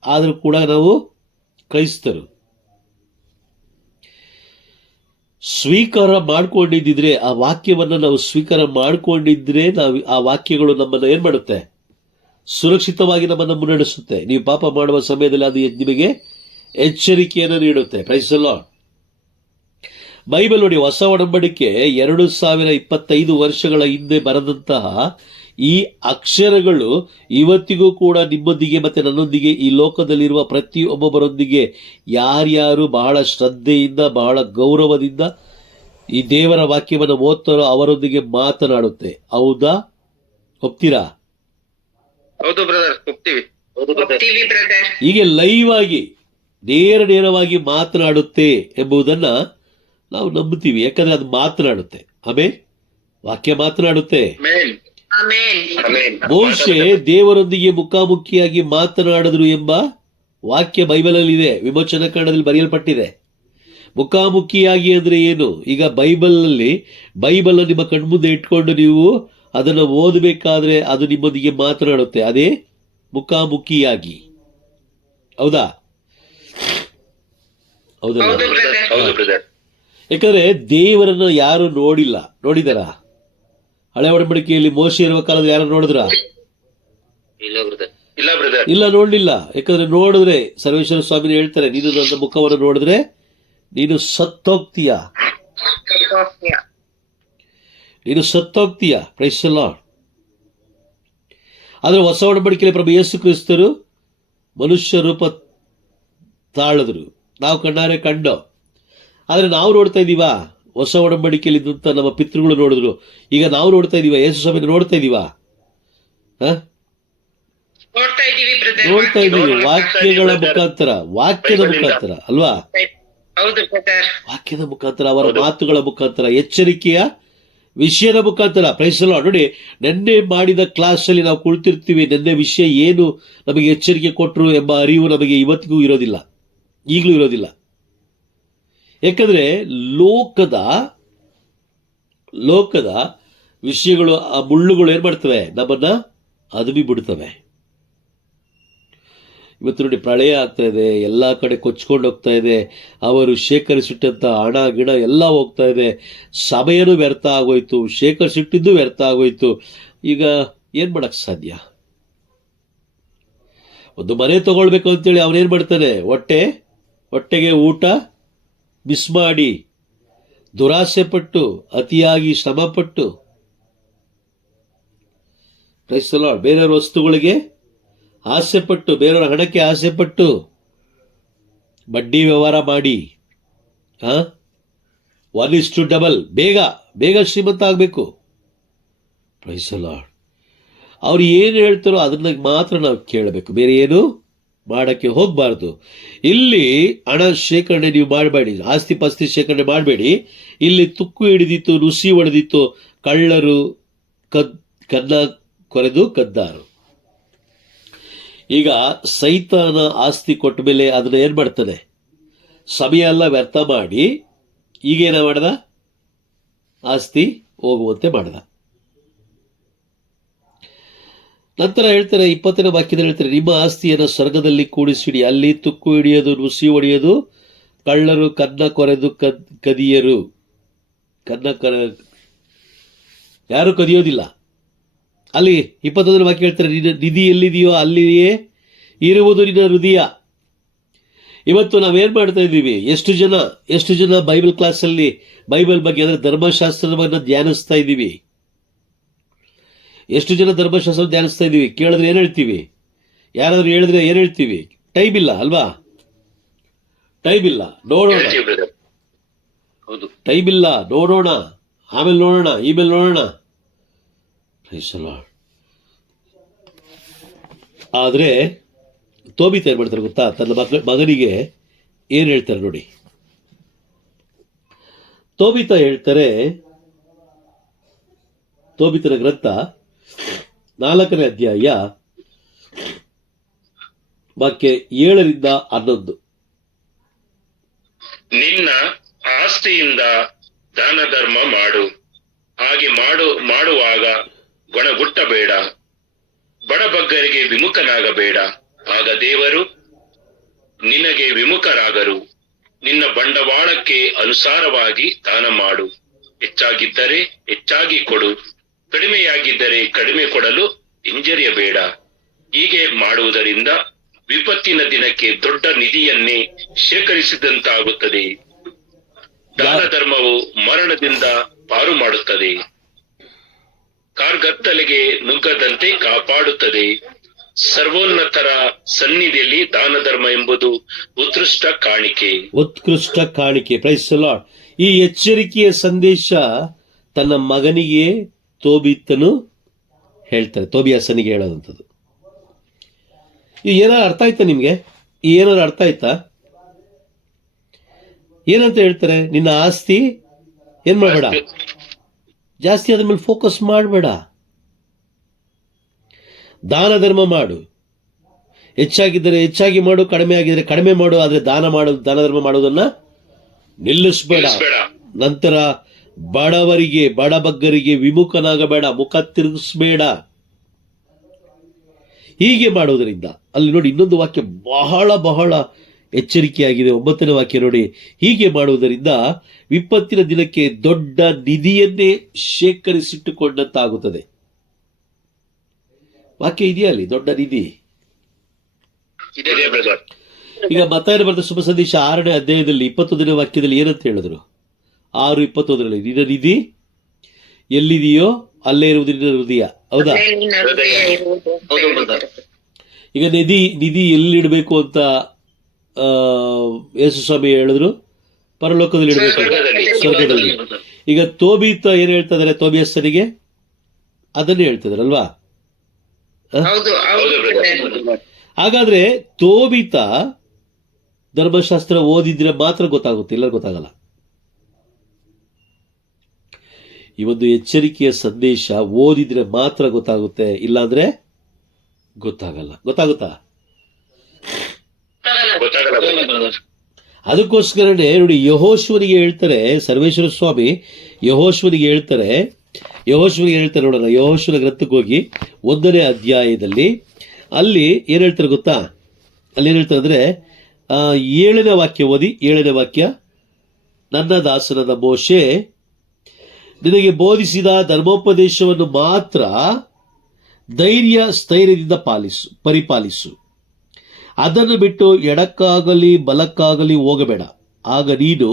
ಆದರೂ ಕೂಡ ನಾವು ಕ್ರೈಸ್ತರು ಸ್ವೀಕಾರ ಮಾಡ್ಕೊಂಡಿದ್ದಿದ್ರೆ, ಆ ವಾಕ್ಯವನ್ನು ನಾವು ಸ್ವೀಕಾರ ಮಾಡ್ಕೊಂಡಿದ್ರೆ, ನಾವು ಆ ವಾಕ್ಯಗಳು ನಮ್ಮನ್ನು ಏನು ಮಾಡುತ್ತೆ? ಸುರಕ್ಷಿತವಾಗಿ ನಮ್ಮನ್ನು ಮುನ್ನಡೆಸುತ್ತೆ. ನೀವು ಪಾಪ ಮಾಡುವ ಸಮಯದಲ್ಲಿ ಅದು ನಿಮಗೆ ಎಚ್ಚರಿಕೆಯನ್ನು ನೀಡುತ್ತೆ. Price the lord. ಬೈಬಲ್ ನೋಡಿ, ಹೊಸ ಒಡಂಬಡಿಕೆ 2025 ವರ್ಷಗಳ ಹಿಂದೆ ಬರೆದಂತಹ ಈ ಅಕ್ಷರಗಳು ಇವತ್ತಿಗೂ ಕೂಡ ನಿಮ್ಮೊಂದಿಗೆ ಮತ್ತು ನನ್ನೊಂದಿಗೆ, ಈ ಲೋಕದಲ್ಲಿರುವ ಪ್ರತಿಯೊಬ್ಬೊಬ್ಬರೊಂದಿಗೆ ಯಾರ್ಯಾರು ಬಹಳ ಶ್ರದ್ಧೆಯಿಂದ, ಬಹಳ ಗೌರವದಿಂದ ಈ ದೇವರ ವಾಕ್ಯವನ್ನು ಓದ್ತಾರೋ ಅವರೊಂದಿಗೆ ಮಾತನಾಡುತ್ತೆ. ಹೌದಾ? ಒಪ್ತೀರಾ? ಹೌದು ಬ್ರದರ್, ಒಪ್ತೀವಿ. ಹೀಗೆ ಲೈವ್ ಆಗಿ ನೇರವಾಗಿ ಮಾತನಾಡುತ್ತೆ ಎಂಬುದನ್ನ ನಾವು ನಂಬುತ್ತೀವಿ. ಯಾಕಂದ್ರೆ ಅದು ಮಾತನಾಡುತ್ತೆ. ಆಮೇಲೆ ವಾಕ್ಯ ಮಾತನಾಡುತ್ತೆ. ಆಮೆನ್. ಆಮೆನ್. ಆಮೆನ್. ಮೋಶೆ ದೇವರೊಂದಿಗೆ ಮುಖಾಮುಖಿಯಾಗಿ ಮಾತನಾಡಿದ್ರು ಎಂಬ ವಾಕ್ಯ ಬೈಬಲಲ್ಲಿ ಇದೆ, ವಿಮೋಚನಾ ಕಾಂಡದಲ್ಲಿ ಬರೆಯಲ್ಪಟ್ಟಿದೆ. ಮುಖಾಮುಖಿಯಾಗಿ ಅಂದ್ರೆ ಏನು? ಈಗ ಬೈಬಲ್ ನಿಮ್ಮ ಕಣ್ಮುಂದೆ ಇಟ್ಕೊಂಡು ನೀವು ಅದನ್ನು ಓದಬೇಕಾದ್ರೆ ಅದು ನಿಮ್ಮೊಂದಿಗೆ ಮಾತನಾಡುತ್ತೆ. ಅದೇ ಮುಖಾಮುಖಿಯಾಗಿ. ಹೌದಾ? ಹೌದಲ್ಲ? ಹೌದು ಬ್ರದರ್. ಯಾಕಂದ್ರೆ ದೇವರನ್ನ ಯಾರು ನೋಡಿದಾರ? ಹಳೆ ಒಡಂಬಡಿಕೆಯಲ್ಲಿ ಮೋಶೆ ಇರುವ ಕಾಲದಲ್ಲಿ ಯಾರು ನೋಡಿದ್ರ? ಇಲ್ಲ ಬ್ರದರ್. ಇಲ್ಲ, ನೋಡ್ಲಿಲ್ಲ. ಯಾಕಂದ್ರೆ ನೋಡಿದ್ರೆ ಸರ್ವೇಶ್ವರ ಸ್ವಾಮಿ ಹೇಳ್ತಾರೆ, ನೀನು ನನ್ನ ಮುಖವನ್ನು ನೋಡಿದ್ರೆ ನೀನು ಸತ್ತೋಗ್ತೀಯ. Price the lord. ಆದ್ರೆ ಹೊಸ ಒಡಂಬಡಿಕೆಯಲ್ಲಿ ಪ್ರಭು ಯೇಸು ಕ್ರಿಸ್ತರು ಮನುಷ್ಯ ರೂಪ ತಾಳಿದ್ರು, ನಾವು ಕಣ್ಣಾರೆ ಕಂಡು. ಆದ್ರೆ ನಾವು ನೋಡ್ತಾ ಇದೀವಾ? ಹೊಸ ಒಡಂಬಡಿಕೆಯಲ್ಲಿ ಇದ್ದಂತ ನಮ್ಮ ಪಿತೃಗಳು ನೋಡಿದ್ರು. ಈಗ ನಾವು ನೋಡ್ತಾ ಇದೀವ? ಯೇಸು ಸ್ವಾಮಿ ನೋಡ್ತಾ ಇದೀವಾ? ನೋಡ್ತಾ ಇದೀವಿ. ವಾಕ್ಯಗಳ ಮುಖಾಂತರ, ವಾಕ್ಯದ ಮುಖಾಂತರ ಅಲ್ವಾ? ವಾಕ್ಯದ ಮುಖಾಂತರ, ಅವರ ಮಾತುಗಳ ಮುಖಾಂತರ, ಎಚ್ಚರಿಕೆಯ ವಿಷಯದ ಮುಖಾಂತರ. Praise the lord. ನೋಡಿ, ನೆನ್ನೆ ಮಾಡಿದ ಕ್ಲಾಸ್ ಅಲ್ಲಿ ನಾವು ಕುಳಿತಿರ್ತೀವಿ, ನೆನ್ನೆ ವಿಷಯ ಏನು ನಮಗೆ ಎಚ್ಚರಿಕೆ ಕೊಟ್ಟರು ಎಂಬ ಅರಿವು ನಮಗೆ ಇವತ್ತಿಗೂ ಇರೋದಿಲ್ಲ, ಈಗಲೂ ಇರೋದಿಲ್ಲ. ಯಾಕಂದ್ರೆ ಲೋಕದ ವಿಷಯಗಳು, ಆ ಮುಳ್ಳುಗಳು ಏನ್ ಮಾಡ್ತವೆ? ನಮ್ಮನ್ನ ಅದುಮಿ ಬಿಡ್ತವೆ. ಇವತ್ತು ನೋಡಿ, ಪ್ರಳಯ ಆಗ್ತಾ ಇದೆ, ಎಲ್ಲ ಕಡೆ ಕೊಚ್ಕೊಂಡು ಹೋಗ್ತಾ ಇದೆ. ಅವರು ಶೇಖರಿಸಿಟ್ಟಂತ ಹಣ ಗಿಡ ಎಲ್ಲ ಹೋಗ್ತಾ ಇದೆ. ಸಮಯನೂ ವ್ಯರ್ಥ ಆಗೋಯ್ತು, ಶೇಖರಿಸಿಟ್ಟಿದ್ದು ವ್ಯರ್ಥ ಆಗೋಯ್ತು. ಈಗ ಏನ್ ಮಾಡಕ್ ಸಾಧ್ಯ? ಒಂದು ಮನೆ ತಗೊಳ್ಬೇಕು ಅಂತೇಳಿ ಅವನೇನ್ ಮಾಡ್ತಾನೆ? ಹೊಟ್ಟೆಗೆ ಊಟ ಮಿಸ್ ಮಾಡಿ, ದುರಾಸೆ ಪಟ್ಟು, ಅತಿಯಾಗಿ ಶ್ರಮಪಟ್ಟು, ಪ್ರೈಸ್ ದಿ ಲಾರ್ಡ್, ಬೇರೆಯವ್ರ ವಸ್ತುಗಳಿಗೆ ಆಸೆ ಪಟ್ಟು, ಬೇರೆಯವರ ಹಣಕ್ಕೆ ಆಸೆ ಪಟ್ಟು, ಬಡ್ಡಿ ವ್ಯವಹಾರ ಮಾಡಿ, 1:2 ಬೇಗ ಶ್ರೀಮಂತ ಆಗಬೇಕು. Praise the lord. ಅವ್ರು ಏನು ಹೇಳ್ತಾರೋ ಅದನ್ನ ಮಾತ್ರ ನಾವು ಕೇಳಬೇಕು, ಬೇರೆ ಏನು ಮಾಡಕ್ಕೆ ಹೋಗಬಾರ್ದು. ಇಲ್ಲಿ ಹಣ ಶೇಖರಣೆ ನೀವು ಮಾಡಬೇಡಿ, ಆಸ್ತಿ ಪಾಸ್ತಿ ಶೇಖರಣೆ ಮಾಡಬೇಡಿ. ಇಲ್ಲಿ ತುಕ್ಕು ಹಿಡಿದಿತ್ತು, ನುಸಿ ಹೊಡೆದಿತ್ತು, ಕಳ್ಳರು ಕನ್ನ ಕೊರೆದು ಕದ್ದಾರು. ಈಗ ಸೈತಾನ ಆಸ್ತಿ ಕೊಟ್ಟ ಮೇಲೆ ಅದನ್ನ ಏನ್ ಮಾಡ್ತಾನೆ? ಸಮಯ ಎಲ್ಲ ವ್ಯರ್ಥ ಮಾಡಿ ಈಗೇನ ಮಾಡ್ದ? ಆಸ್ತಿ ಹೋಗುವಂತೆ ಮಾಡ್ದ. ನಂತರ ಹೇಳ್ತಾರೆ, 20ನೇ ವಾಕ್ಯದಲ್ಲಿ ಹೇಳ್ತಾರೆ, ನಿಮ್ಮ ಆಸ್ತಿಯನ್ನು ಸ್ವರ್ಗದಲ್ಲಿ ಕೂಡಿಸಿಡಿ, ಅಲ್ಲಿ ತುಕ್ಕು ಹಿಡಿಯೋದು, ನುಸಿ ಹೊಡೆಯೋದು, ಕಳ್ಳರು ಕನ್ನ ಕೊರೆದು ಕದಿಯರು. ಯಾರು ಕದಿಯೋದಿಲ್ಲ. ಅಲ್ಲಿ 21ನೇ ವಾಕ್ಯ ಹೇಳ್ತಾರೆ, ನಿಧಿ ಎಲ್ಲಿದೆಯೋ ಅಲ್ಲಿಯೇ ಇರುವುದು ನಿನ್ನ ಹೃದಯ. ಇವತ್ತು ನಾವೇನ್ ಮಾಡ್ತಾ ಇದ್ದೀವಿ? ಎಷ್ಟು ಜನ ಬೈಬಲ್ ಕ್ಲಾಸಲ್ಲಿ ಬೈಬಲ್ ಬಗ್ಗೆ, ಅಂದ್ರೆ ಧರ್ಮಶಾಸ್ತ್ರದ ಬಗ್ಗೆ ಧ್ಯಾನಿಸ್ತಾ ಇದ್ದೀವಿ? ಎಷ್ಟು ಜನ ಧರ್ಮಶಾಸ್ತ್ರ ಧ್ಯಾನಿಸ್ತಾ ಇದ್ದೀವಿ? ಕೇಳಿದ್ರೆ ಏನ್ ಹೇಳ್ತೀವಿ? ಯಾರಾದ್ರೂ ಹೇಳಿದ್ರೆ ಏನ್ ಹೇಳ್ತೀವಿ? ಟೈಮ್ ಇಲ್ಲ ಅಲ್ವಾ? ಟೈಮ್ ಇಲ್ಲ, ನೋಡೋಣ. ಟೈಮ್ ಇಲ್ಲ, ನೋಡೋಣ, ಆಮೇಲೆ ನೋಡೋಣ, ಈಮೇಲೆ ನೋಡೋಣ. ಆದ್ರೆ ತೋಬಿತ ಏನ್ ಮಾಡ್ತಾರೆ ಗೊತ್ತಾ? ತನ್ನ ಮಗನಿಗೆ ಏನ್ ಹೇಳ್ತಾರೆ ನೋಡಿ. ತೋಬಿತ ಹೇಳ್ತಾರೆ, ತೋಬಿತನ ಗ್ರಂಥ 4ನೇ ಅಧ್ಯಾಯ ವಾಕ್ಯ 7ರಿಂದ 11. ನಿನ್ನ ಆಸ್ತಿಯಿಂದ ದಾನ ಧರ್ಮ ಮಾಡು, ಹಾಗೆ ಮಾಡುವಾಗ ಗೊಣಗುಟ್ಟಬೇಡ, ಬಡಬಗ್ಗರಿಗೆ ವಿಮುಖನಾಗಬೇಡ, ಆಗ ದೇವರು ನಿನಗೆ ವಿಮುಖರಾಗರು. ನಿನ್ನ ಬಂಡವಾಳಕ್ಕೆ ಅನುಸಾರವಾಗಿ ದಾನ ಮಾಡು, ಹೆಚ್ಚಾಗಿದ್ದರೆ ಹೆಚ್ಚಾಗಿ ಕೊಡು, ಕಡಿಮೆಯಾಗಿದ್ದರೆ ಕಡಿಮೆ ಕೊಡಲು ಹಿಂಜರಿಯಬೇಡ. ಹೀಗೆ ಮಾಡುವುದರಿಂದ ವಿಪತ್ತಿನ ದಿನಕ್ಕೆ ದೊಡ್ಡ ನಿಧಿಯನ್ನೇ ಶೇಖರಿಸಿದಂತಾಗುತ್ತದೆ. ದಾನ ಧರ್ಮವು ಮರಣದಿಂದ ಪಾರು ಮಾಡುತ್ತದೆ, ಕಾರ್ಗತ್ತಲೆಗೆ ನುಗ್ಗದಂತೆ ಕಾಪಾಡುತ್ತದೆ. ಸರ್ವೋನ್ನತರ ಸನ್ನಿಧಿಯಲ್ಲಿ ದಾನ ಧರ್ಮ ಎಂಬುದು ಉತ್ಕೃಷ್ಟ ಕಾಣಿಕೆ. Praise the lord. ಈ ಎಚ್ಚರಿಕೆಯ ಸಂದೇಶ ತನ್ನ ಮಗನಿಗೆ ತೋಬಿತನು ಹೇಳ್ತಾರೆ, ತೋಬಿಯಾಸನಿಗೆ ಹೇಳೋದಂಥದ್ದು. ಇದು ಏನಾದ್ರು ಅರ್ಥ ಆಯ್ತಾ ನಿಮ್ಗೆ? ಏನಾದ್ರು ಅರ್ಥ ಆಯ್ತಾ? ಏನಂತ ಹೇಳ್ತಾರೆ? ನಿನ್ನ ಆಸ್ತಿ ಏನ್ ಮಾಡಬೇಡ, ಜಾಸ್ತಿ ಅದ್ರ ಮೇಲೆ ಫೋಕಸ್ ಮಾಡಬೇಡ. ದಾನ ಧರ್ಮ ಮಾಡು, ಹೆಚ್ಚಾಗಿದ್ದರೆ ಹೆಚ್ಚಾಗಿ ಮಾಡು, ಕಡಿಮೆ ಆಗಿದ್ರೆ ಕಡಿಮೆ ಮಾಡು. ಆದ್ರೆ ದಾನ ಧರ್ಮ ಮಾಡೋದನ್ನ ನಿಲ್ಲಿಸ್ಬೇಡ. ನಂತರ ಬಡವರಿಗೆ, ಬಡಬಗ್ಗರಿಗೆ ವಿಮುಖನಾಗಬೇಡ, ಮುಖ ತಿರುಗಿಸ್ಬೇಡ. ಹೀಗೆ ಮಾಡೋದರಿಂದ, ಅಲ್ಲಿ ನೋಡಿ ಇನ್ನೊಂದು ವಾಕ್ಯ ಬಹಳ ಬಹಳ ಎಚ್ಚರಿಕೆಯಾಗಿದೆ. 9ನೇ ವಾಕ್ಯ ನೋಡಿ, ಹೀಗೆ ಮಾಡುವುದರಿಂದ ವಿಪತ್ತಿನ ದಿನಕ್ಕೆ ದೊಡ್ಡ ನಿಧಿಯನ್ನೇ ಶೇಖರಿಸಿಟ್ಟುಕೊಂಡಂತಾಗುತ್ತದೆ. ವಾಕ್ಯ ಇದೆಯಾ ಅಲ್ಲಿ? ದೊಡ್ಡ ನಿಧಿ. ಈಗ ಮತ್ತಾಯನ ಬರೆದ ಶುಭ ಸಂದೇಶ 6ನೇ ಅಧ್ಯಾಯದಲ್ಲಿ 21ನೇ ವಾಕ್ಯದಲ್ಲಿ ಏನಂತ ಹೇಳಿದ್ರು? 6:21 ನಿನ್ನ ನಿಧಿ ಎಲ್ಲಿದೆಯೋ ಅಲ್ಲೇ ಇರುವುದು ನಿನ್ನ ಹೃದಯ. ಹೌದಾ? ಈಗ ನಿಧಿ ಎಲ್ಲಿಡಬೇಕು ಅಂತ ಯೇಸು ಸ್ವಾಮಿ ಹೇಳಿದ್ರು? ಪರಲೋಕದಲ್ಲಿ ಇಡಬೇಕು, ಸ್ವರ್ಗದಲ್ಲಿ. ಈಗ ತೋಬೀತ ಏನ್ ಹೇಳ್ತಾ ಇದಾರೆ ತೋಬಿಯಸ್ಸನಿಗೆ? ಅದನ್ನೇ ಹೇಳ್ತಿದಾರಲ್ವಾ? ಹಾಗಾದ್ರೆ ತೋಬಿತ ಧರ್ಮಶಾಸ್ತ್ರ ಓದಿದ್ರೆ ಮಾತ್ರ ಗೊತ್ತಾಗುತ್ತೆ, ಇಲ್ಲ ಗೊತ್ತಾಗಲ್ಲ. ಈ ಒಂದು ಎಚ್ಚರಿಕೆಯ ಸಂದೇಶ ಓದಿದ್ರೆ ಮಾತ್ರ ಗೊತ್ತಾಗುತ್ತೆ, ಇಲ್ಲಾಂದ್ರೆ ಗೊತ್ತಾಗಲ್ಲ. ಗೊತ್ತಾಗುತ್ತಾ? ಅದಕ್ಕೋಸ್ಕರನೇ ನೋಡಿ ಯೆಹೋಶುವನಿಗೆ ಹೇಳ್ತಾರೆ, ಸರ್ವೇಶ್ವರ ಸ್ವಾಮಿ ಯೆಹೋಶುವನಿಗೆ ಹೇಳ್ತಾರೆ ನೋಡೋಣ. ಯೆಹೋಶುವನ ಗ್ರಂಥಕ್ಕೆ ಹೋಗಿ 1ನೇ ಅಧ್ಯಾಯದಲ್ಲಿ ಅಲ್ಲಿ ಏನ್ ಹೇಳ್ತಾರೆ ಗೊತ್ತಾ? ಅಲ್ಲಿ ಏನ್ ಹೇಳ್ತಾರೆ ಅಂದ್ರೆ 7ನೇ ವಾಕ್ಯ ಓದಿ. 7ನೇ ವಾಕ್ಯ, ನನ್ನ ದಾಸನಾದ ಮೋಶೆ ನಿನಗೆ ಬೋಧಿಸಿದ ಧರ್ಮೋಪದೇಶವನ್ನು ಮಾತ್ರ ಸ್ಥೈರ್ಯದಿಂದ ಪರಿಪಾಲಿಸು. ಅದನ್ನು ಬಿಟ್ಟು ಎಡಕ್ಕಾಗಲಿ ಬಲಕ್ಕಾಗಲಿ ಹೋಗಬೇಡ. ಆಗ ನೀನು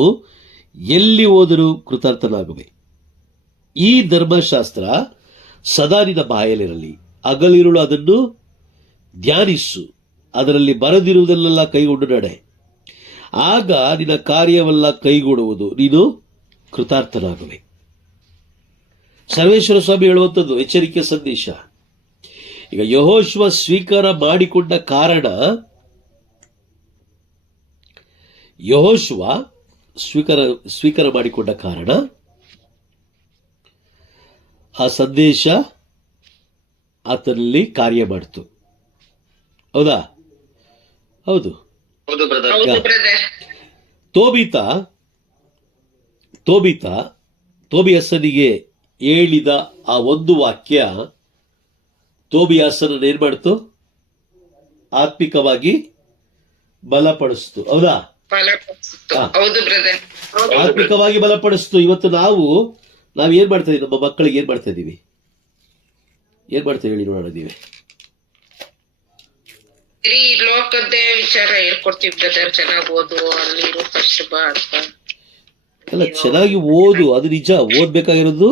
ಎಲ್ಲಿ ಹೋದರೂ ಕೃತಾರ್ಥನಾಗುವೆ. ಈ ಧರ್ಮಶಾಸ್ತ್ರ ಸದಾ ನಿನ್ನ ಬಾಯಲ್ಲಿರಲಿ, ಹಗಲಿರುಳು ಅದನ್ನು ಧ್ಯಾನಿಸು. ಅದರಲ್ಲಿ ಬರೆದಿರುವುದನ್ನೆಲ್ಲ ಕೈಗೊಂಡು ನಡೆ. ಆಗ ನಿನ್ನ ಕಾರ್ಯವೆಲ್ಲ ಕೈಗೂಡುವುದು, ನೀನು ಕೃತಾರ್ಥನಾಗುವೆ. ಸರ್ವೇಶ್ವರ ಸ್ವಾಮಿ ಹೇಳುವಂಥದ್ದು ಎಚ್ಚರಿಕೆ ಸಂದೇಶ. ಈಗ ಯೆಹೋಶುವ ಸ್ವೀಕಾರ ಮಾಡಿಕೊಂಡ ಕಾರಣ, ಸ್ವೀಕಾರ ಮಾಡಿಕೊಂಡ ಕಾರಣ ಆ ಸಂದೇಶ ಆತನಲ್ಲಿ ಕಾರ್ಯ ಮಾಡಿತು. ಹೌದಾ? ಹೌದು. ತೋಬಿಯಸನಿಗೆ ಹೇಳಿದ ಆ ಒಂದು ವಾಕ್ಯ ತೋಬಿಯಾಸನನ್ನು ಏನ್ ಮಾಡ್ತು? ಆತ್ಮಿಕವಾಗಿ ಬಲಪಡಿಸ್ತು. ಹೌದಾ? ಆತ್ಮಿಕವಾಗಿ ಬಲಪಡಿಸ್ತು. ಇವತ್ತು ನಾವು ಏನ್ ಮಾಡ್ತಾ ಇದೀವಿ? ನಮ್ಮ ಮಕ್ಕಳಿಗೆ ಏನ್ ಮಾಡ್ತಾ ಇದೀವಿ? ಹೇಳಿ ನೋಡೋಣ. ನೀವೇ ಲೋಕದ್ದೇ ವಿಚಾರ ಹೇಳ್ಕೊಡ್ತೀವಿ ಬ್ರದರ್. ಚೆನ್ನಾಗಿ ಓದು, ಅಲ್ಲಿ ಫಸ್ಟ್ ಬಾ ಅಂತ. ಅಲ್ಲ, ಚೆನ್ನಾಗಿ ಓದು, ಅದು ನಿಜ. ಓದ್ಬೇಕಾಗಿರೋದು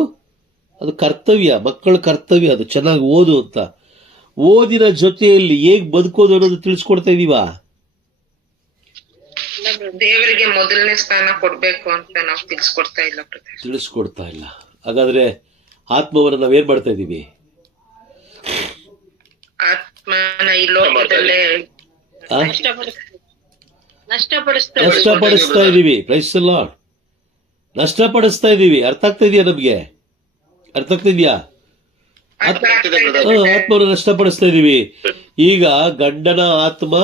ಅದು ಕರ್ತವ್ಯ, ಮಕ್ಕಳ ಕರ್ತವ್ಯ ಅದು. ಚೆನ್ನಾಗಿ ಓದು ಅಂತ. ಓದಿನ ಜೊತೆಯಲ್ಲಿ ಹೇಗ್ ಬದುಕೋದು ಅನ್ನೋದು ತಿಳಿಸ್ಕೊಡ್ತಾ ಇದೀವಾ? ದೇವರಿಗೆ ಮೊದಲನೇ ಸ್ಥಾನ ಕೊಡ್ಬೇಕು ಅಂತ ನಾವು ತಿಳಿಸ್ಕೊಡ್ತಾ ಇಲ್ಲ. ಹಾಗಾದ್ರೆ ಆತ್ಮವನ್ನ ನಾವೇನ್ ಮಾಡ್ತಾ ಇದೀವಿ? ಆತ್ಮನ ಈ ಲೋಕದಲ್ಲೇ ನಷ್ಟಪಡಿಸ್ತಾ ಇದೀವಿ. Price the lord. ನಷ್ಟಪಡಿಸ್ತಾ ಇದೀವಿ. ಅರ್ಥ ಆಗ್ತಾ ಇದೆಯಾ ನಮ್ಗೆ? ಅರ್ಥ ಆಗ್ತಾ ಇದೆಯಾ? ಆತ್ಮವನ್ನು ನಷ್ಟಪಡಿಸ್ತಾ ಇದೀವಿ. ಈಗ ಗಂಡನ ಆತ್ಮ,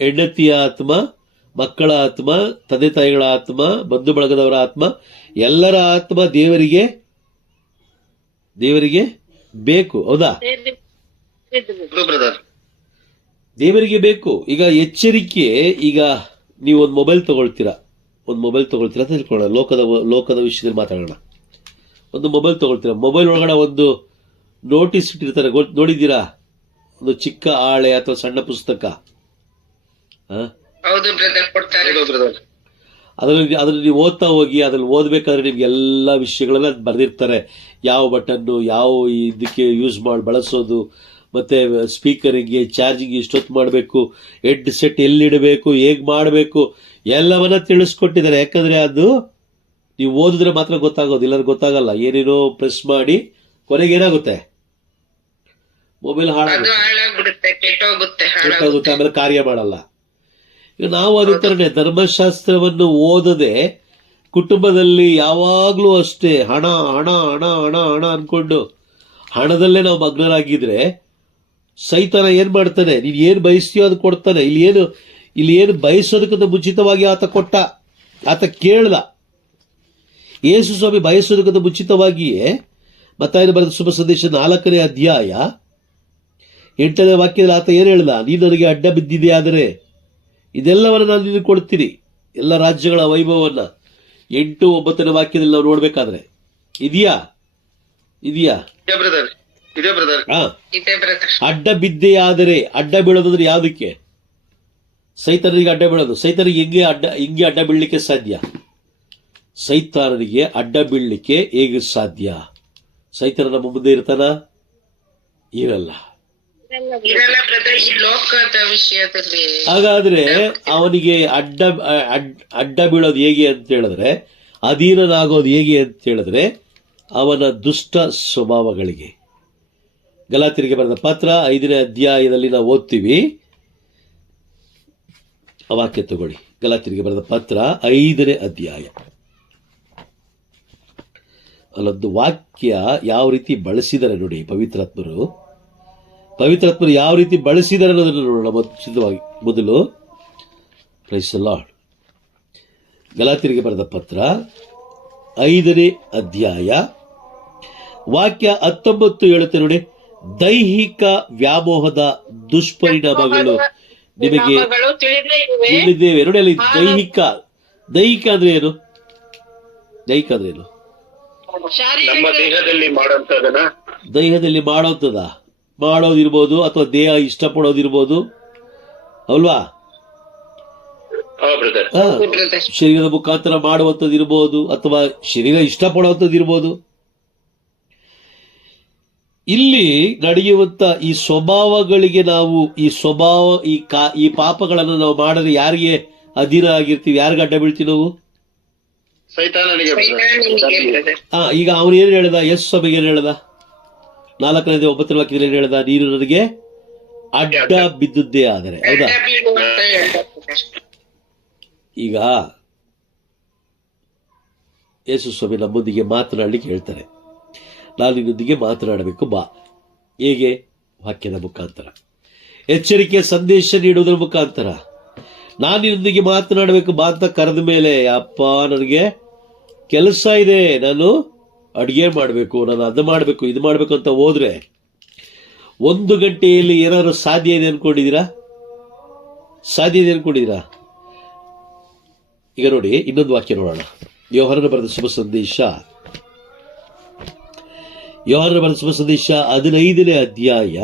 ಹೆಂಡತಿಯ ಆತ್ಮ, ಮಕ್ಕಳ ಆತ್ಮ, ತಂದೆ ತಾಯಿಗಳ ಆತ್ಮ, ಬಂಧು ಬಳಗದವರ ಆತ್ಮ, ಎಲ್ಲರ ಆತ್ಮ ದೇವರಿಗೆ ಬೇಕು. ಹೌದಾ? ದೇವರಿಗೆ ಬೇಕು. ಈಗ ಎಚ್ಚರಿಕೆ. ಈಗ ನೀವು ಒಂದು ಮೊಬೈಲ್ ತಗೊಳ್ತೀರಾ ಅಂತ ತಿಳ್ಕೊಳ್ಳೋಣ. ಲೋಕದ ವಿಷಯದಲ್ಲಿ ಮಾತಾಡೋಣ. ಒಂದು ಮೊಬೈಲ್ ತಗೊಳ್ತೀರಾ. ಮೊಬೈಲ್ ಒಳಗಡೆ ಒಂದು ನೋಟಿಸ್ ಇಟ್ಟಿರ್ತಾರೆ, ನೋಡಿದ್ದೀರಾ? ಒಂದು ಚಿಕ್ಕ ಹಾಳೆ ಅಥವಾ ಸಣ್ಣ ಪುಸ್ತಕ. ಅದ್ರಲ್ಲಿ ನೀವು ಓದ್ತಾ ಹೋಗಿ, ಅದ್ರಲ್ಲಿ ಓದ್ಬೇಕಾದ್ರೆ ನಿಮ್ಗೆ ಎಲ್ಲ ವಿಷಯಗಳೆಲ್ಲ ಬರೆದಿರ್ತಾರೆ. ಯಾವ ಬಟನ್ನು, ಯಾವ ಇದಕ್ಕೆ ಯೂಸ್ ಬಳಸೋದು, ಮತ್ತೆ ಸ್ಪೀಕರಿಗೆ ಚಾರ್ಜಿಂಗ್ ಎಷ್ಟೊತ್ತು ಮಾಡಬೇಕು, ಹೆಡ್ ಸೆಟ್ ಎಲ್ಲಿಡಬೇಕು, ಹೇಗ್ ಮಾಡಬೇಕು, ಎಲ್ಲವನ್ನ ತಿಳಿಸ್ಕೊಟ್ಟಿದ್ದಾರೆ. ಯಾಕಂದ್ರೆ ಅದು ನೀವು ಓದಿದ್ರೆ ಮಾತ್ರ ಗೊತ್ತಾಗೋದು, ಇಲ್ಲಾಂದ್ರೆ ಗೊತ್ತಾಗಲ್ಲ. ಏನೇನೋ ಪ್ರೆಸ್ ಮಾಡಿ ಕೊನೆಗೆ ಏನಾಗುತ್ತೆ? ಮೊಬೈಲ್ ಹಾಳಾಗುತ್ತೆ, ಆಮೇಲೆ ಕಾರ್ಯ ಮಾಡಲ್ಲ. ಈಗ ನಾವು ಅದೇ ಥರನೇ ಧರ್ಮಶಾಸ್ತ್ರವನ್ನು ಓದದೆ ಕುಟುಂಬದಲ್ಲಿ ಯಾವಾಗಲೂ ಅಷ್ಟೇ ಹಣ ಹಣ ಹಣ ಹಣ ಹಣ ಅಂದ್ಕೊಂಡು ಹಣದಲ್ಲೇ ನಾವು ಮಗ್ನರಾಗಿದ್ರೆ ಸೈತಾನ ಏನು ಮಾಡ್ತಾನೆ, ನೀನು ಏನು ಬಯಸ್ತೀಯೋ ಅದು ಕೊಡ್ತಾನೆ. ಇಲ್ಲಿ ಏನು ಬಯಸೋದಕ್ಕಿಂತ ಮುಂಚಿತವಾಗಿ ಆತ ಕೊಟ್ಟ, ಆತ ಕೇಳ್ದ. ಯೇಸು ಸ್ವಾಮಿ ಬಯಸೋದಕ್ಕಿಂತ ಮುಂಚಿತವಾಗಿಯೇ ಮತ್ತಾಯನ ಬರೆದ ಶುಭ ಸಂದೇಶ 4ನೇ ಅಧ್ಯಾಯ 8ನೇ ವಾಕ್ಯದಲ್ಲಿ ಆತ ಏನು ಹೇಳ್ದ, ನೀನು ನನಗೆ ಅಡ್ಡ ಬಿದ್ದಿದೆ ಆದರೆ ಇದೆಲ್ಲವನ್ನು ನಾನು ನಿನಗೆ ಕೊಡ್ತೀನಿ, ಎಲ್ಲ ರಾಜ್ಯಗಳ ವೈಭವವನ್ನು. 8, 9ನೇ ವಾಕ್ಯದಲ್ಲಿ ನಾವು ನೋಡ್ಬೇಕಾದ್ರೆ ಇದೆಯಾ? ಅಡ್ಡ ಬಿದ್ದೆ ಆದರೆ, ಅಡ್ಡ ಬೀಳೋದಂದ್ರೆ ಯಾವುದಕ್ಕೆ? ಸೈತಾನನಿಗೆ ಅಡ್ಡ ಬೀಳೋದು. ಸೈತಾನಿಗೆ ಹಿಂಗೆ ಅಡ್ಡ ಬೀಳಲಿಕ್ಕೆ ಸಾಧ್ಯ? ಸೈತಾನನಿಗೆ ಅಡ್ಡ ಬೀಳಲಿಕ್ಕೆ ಹೇಗೆ ಸಾಧ್ಯ? ಸೈತಾನ ನಮ್ಮ ಮುಂದೆ ಇರ್ತಾನ? ಇರಲ್ಲ. ಹಾಗಾದ್ರೆ ಅವನಿಗೆ ಅಡ್ಡ ಬೀಳೋದು ಹೇಗೆ ಅಂತ ಹೇಳಿದ್ರೆ, ಅಧೀನನಾಗೋದು ಹೇಗೆ ಅಂತ ಹೇಳಿದ್ರೆ ಅವನ ದುಷ್ಟ ಸ್ವಭಾವಗಳಿಗೆ. ಗಲಾತ್ಯರಿಗೆ ಬರೆದ ಪತ್ರ 5ನೇ ಅಧ್ಯಾಯದಲ್ಲಿ ನಾವು ಓದ್ತೀವಿ. ಆ ವಾಕ್ಯ ತಗೊಳ್ಳಿ. ಗಲಾತ್ಯರಿಗೆ ಬರೆದ ಪತ್ರ 5ನೇ ಅಧ್ಯಾಯ. ಅಲ್ಲೊಂದು ವಾಕ್ಯ ಯಾವ ರೀತಿ ಬಳಸಿದ್ದಾರೆ ನೋಡಿ ಪವಿತ್ರಾತ್ಮರು ಯಾವ ರೀತಿ ಬಳಸಿದ್ದಾರೆ ಅನ್ನೋದನ್ನು ನೋಡೋಣ ಮೊದಲು. Price the lord. ಗಲಾತ್ಯರಿಗೆ ಬರೆದ ಪತ್ರ 5ನೇ ಅಧ್ಯಾಯ ವಾಕ್ಯ 19 ಹೇಳುತ್ತೆ ನೋಡಿ, ದೈಹಿಕ ವ್ಯಾಮೋಹದ ದುಷ್ಪರಿಣಾಮಗಳು ನಿಮಗೆ ತಿಳಿದೇವೆ. ನೋಡಿ, ಅಲ್ಲಿ ದೈಹಿಕ ಅಂದ್ರೆ ಏನು? ನಮ್ಮ ದೇಹದಲ್ಲಿ ಮಾಡೋದಿರ್ಬೋದು ಅಥವಾ ದೇಹ ಇಷ್ಟಪಡೋದಿರ್ಬೋದು ಅಲ್ವಾ? ಶರೀರದ ಮುಖಾಂತರ ಮಾಡುವಂಥದ್ದು ಇರ್ಬೋದು ಅಥವಾ ಶರೀರ ಇಷ್ಟಪಡುವಂಥದ್ದು ಇರ್ಬೋದು. ಇಲ್ಲಿ ನಡೆಯುವಂತ ಈ ಸ್ವಭಾವಗಳಿಗೆ ನಾವು ಈ ಪಾಪಗಳನ್ನು ನಾವು ಮಾಡಿದ್ರೆ ಯಾರಿಗೆ ಅಧೀನ ಆಗಿರ್ತೀವಿ? ಯಾರಿಗೆ ಅಡ್ಡ ಬೀಳ್ತೀವಿ ನಾವು? ಈಗ ಅವನು ಏನು ಹೇಳ್ದ? ಸ್ವಾಮಿಗೆ ಏನು ಹೇಳ್ದ? 4ನೇ 9ನೇ ವಾಕ್ಯದಲ್ಲಿ ಏನು ಹೇಳ್ದ? ನೀನು ನನಗೆ ಅಡ್ಡ ಬಿದ್ದುದ್ದೇ ಆದರೆ. ಹೌದಾ? ಈಗ ಯೇಸು ಸ್ವಾಮಿ ನಮ್ಮೊಂದಿಗೆ ಮಾತನಾಡಲಿಕ್ಕೆ ಹೇಳ್ತಾರೆ, ನಾನು ನಿನ್ನೊಂದಿಗೆ ಮಾತನಾಡಬೇಕು ಬಾ. ಹೇಗೆ? ವಾಕ್ಯದ ಮುಖಾಂತರ, ಎಚ್ಚರಿಕೆಯ ಸಂದೇಶ ನೀಡುವುದರ ಮುಖಾಂತರ. ನಾನು ನಿನ್ನೊಂದಿಗೆ ಮಾತನಾಡಬೇಕು ಬಾ ಅಂತ ಕರೆದ ಮೇಲೆ, ಅಪ್ಪ ನನಗೆ ಕೆಲಸ ಇದೆ, ನಾನು ಅಡುಗೆ ಮಾಡಬೇಕು, ನಾನು ಅದು ಮಾಡಬೇಕು, ಇದು ಮಾಡಬೇಕು ಅಂತ ಹೋದ್ರೆ 1 ಗಂಟೆಯಲ್ಲಿ ಏನಾದ್ರು ಸಾಧ್ಯ ಇದೆ ಅನ್ಕೊಂಡಿದ್ದೀರಾ? ಈಗ ನೋಡಿ, ಇನ್ನೊಂದು ವಾಕ್ಯ ನೋಡೋಣ. ಯೋಹಾನನ ಬರೆದ ಶುಭ ಸಂದೇಶ 15ನೇ ಅಧ್ಯಾಯ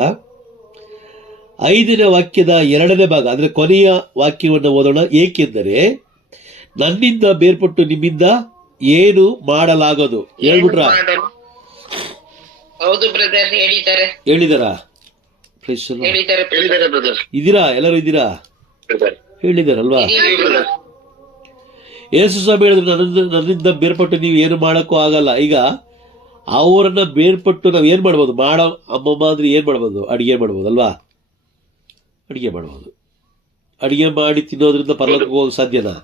5ನೇ ವಾಕ್ಯದ 2ನೇ ಭಾಗ, ಅಂದ್ರೆ ಕೊನೆಯ ವಾಕ್ಯವನ್ನು ಓದೋಣ. ಏಕೆಂದರೆ ನನ್ನಿಂದ ಬೇರ್ಪಟ್ಟು ನಿಮ್ಮಿಂದ ಏನು ಮಾಡಲಾಗದು. ಹೇಳ್ಬಿಟ್ರ? ಹೇಳಿದಾರಾ? ಇದ್ದೀರಾ? ಎಲ್ಲರೂ ಇದ್ದೀರಾ? ಹೇಳಿದಾರಲ್ವಾ? ಯೇಸು ಸ್ವಾಮಿ ಹೇಳಿದ್ರು, ನನ್ನಿಂದ ಬೇರ್ಪಟ್ಟು ನೀವು ಏನು ಮಾಡೋಕ್ಕೂ ಆಗಲ್ಲ. ಈಗ ಅವರನ್ನ ಬೇರ್ಪಟ್ಟು ನಾವು ಏನು ಮಾಡ್ಬೋದು? ಅಮ್ಮಮ್ಮ ಅಂದ್ರೆ ಏನು ಮಾಡ್ಬೋದು? ಅಡುಗೆ ಮಾಡ್ಬೋದು ಅಲ್ವಾ? ಅಡುಗೆ ಮಾಡ್ಬೋದು. ಅಡುಗೆ ಮಾಡಿ ತಿನ್ನೋದ್ರಿಂದ ಪರಲೋಕಕ್ಕೆ ಹೋಗೋ ಸಾಧ್ಯನಾ?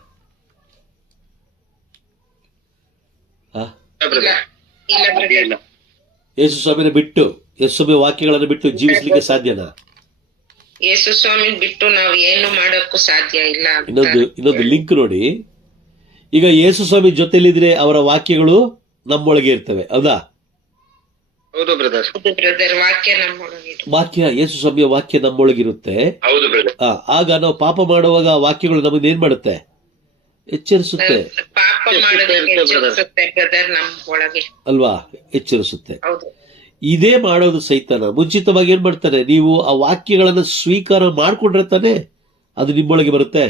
ಯೇಸು ಸ್ವಾಮಿನ ಬಿಟ್ಟು, ಯೇಸು ಸ್ವಾಮಿ ವಾಕ್ಯಗಳನ್ನು ಬಿಟ್ಟು ಜೀವಿಸಲಿಕ್ಕೆ ಸಾಧ್ಯನಾ? ಯೇಸು ಸ್ವಾಮಿ ಬಿಟ್ಟು ನಾವು ಏನು ಮಾಡೋಕ್ಕೂ ಸಾಧ್ಯ ಇಲ್ಲ. ಇನ್ನೊಂದು ಲಿಂಕ್ ನೋಡಿ. ಈಗ ಯೇಸು ಸ್ವಾಮಿ ಜೊತೆಲಿದ್ರೆ ಅವರ ವಾಕ್ಯಗಳು ನಮ್ಮೊಳಗೆ ಇರ್ತವೆ. ಹೌದಾ? ವಾಕ್ಯ, ಯೇಸು ಸ್ವಾಮಿಯ ವಾಕ್ಯ ನಮ್ಮೊಳಗಿರುತ್ತೆ. ಆಗ ನಾವು ಪಾಪ ಮಾಡುವಾಗ ವಾಕ್ಯಗಳು ನಮಗೆ ಏನ್ ಮಾಡುತ್ತೆ? ಎಚ್ಚರಿಸುತ್ತೆ ಅಲ್ವಾ? ಎಚ್ಚರಿಸುತ್ತೆ. ಇದೇ ಮಾಡೋದು ಸೈತಾನ. ಮುಂಚಿತವಾಗಿ ಏನ್ ಮಾಡ್ತಾನೆ? ನೀವು ಆ ವಾಕ್ಯಗಳನ್ನು ಸ್ವೀಕಾರ ಮಾಡ್ಕೊಂಡ್ರೆ ತಾನೆ ಅದು ನಿಮ್ಮೊಳಗೆ ಬರುತ್ತೆ.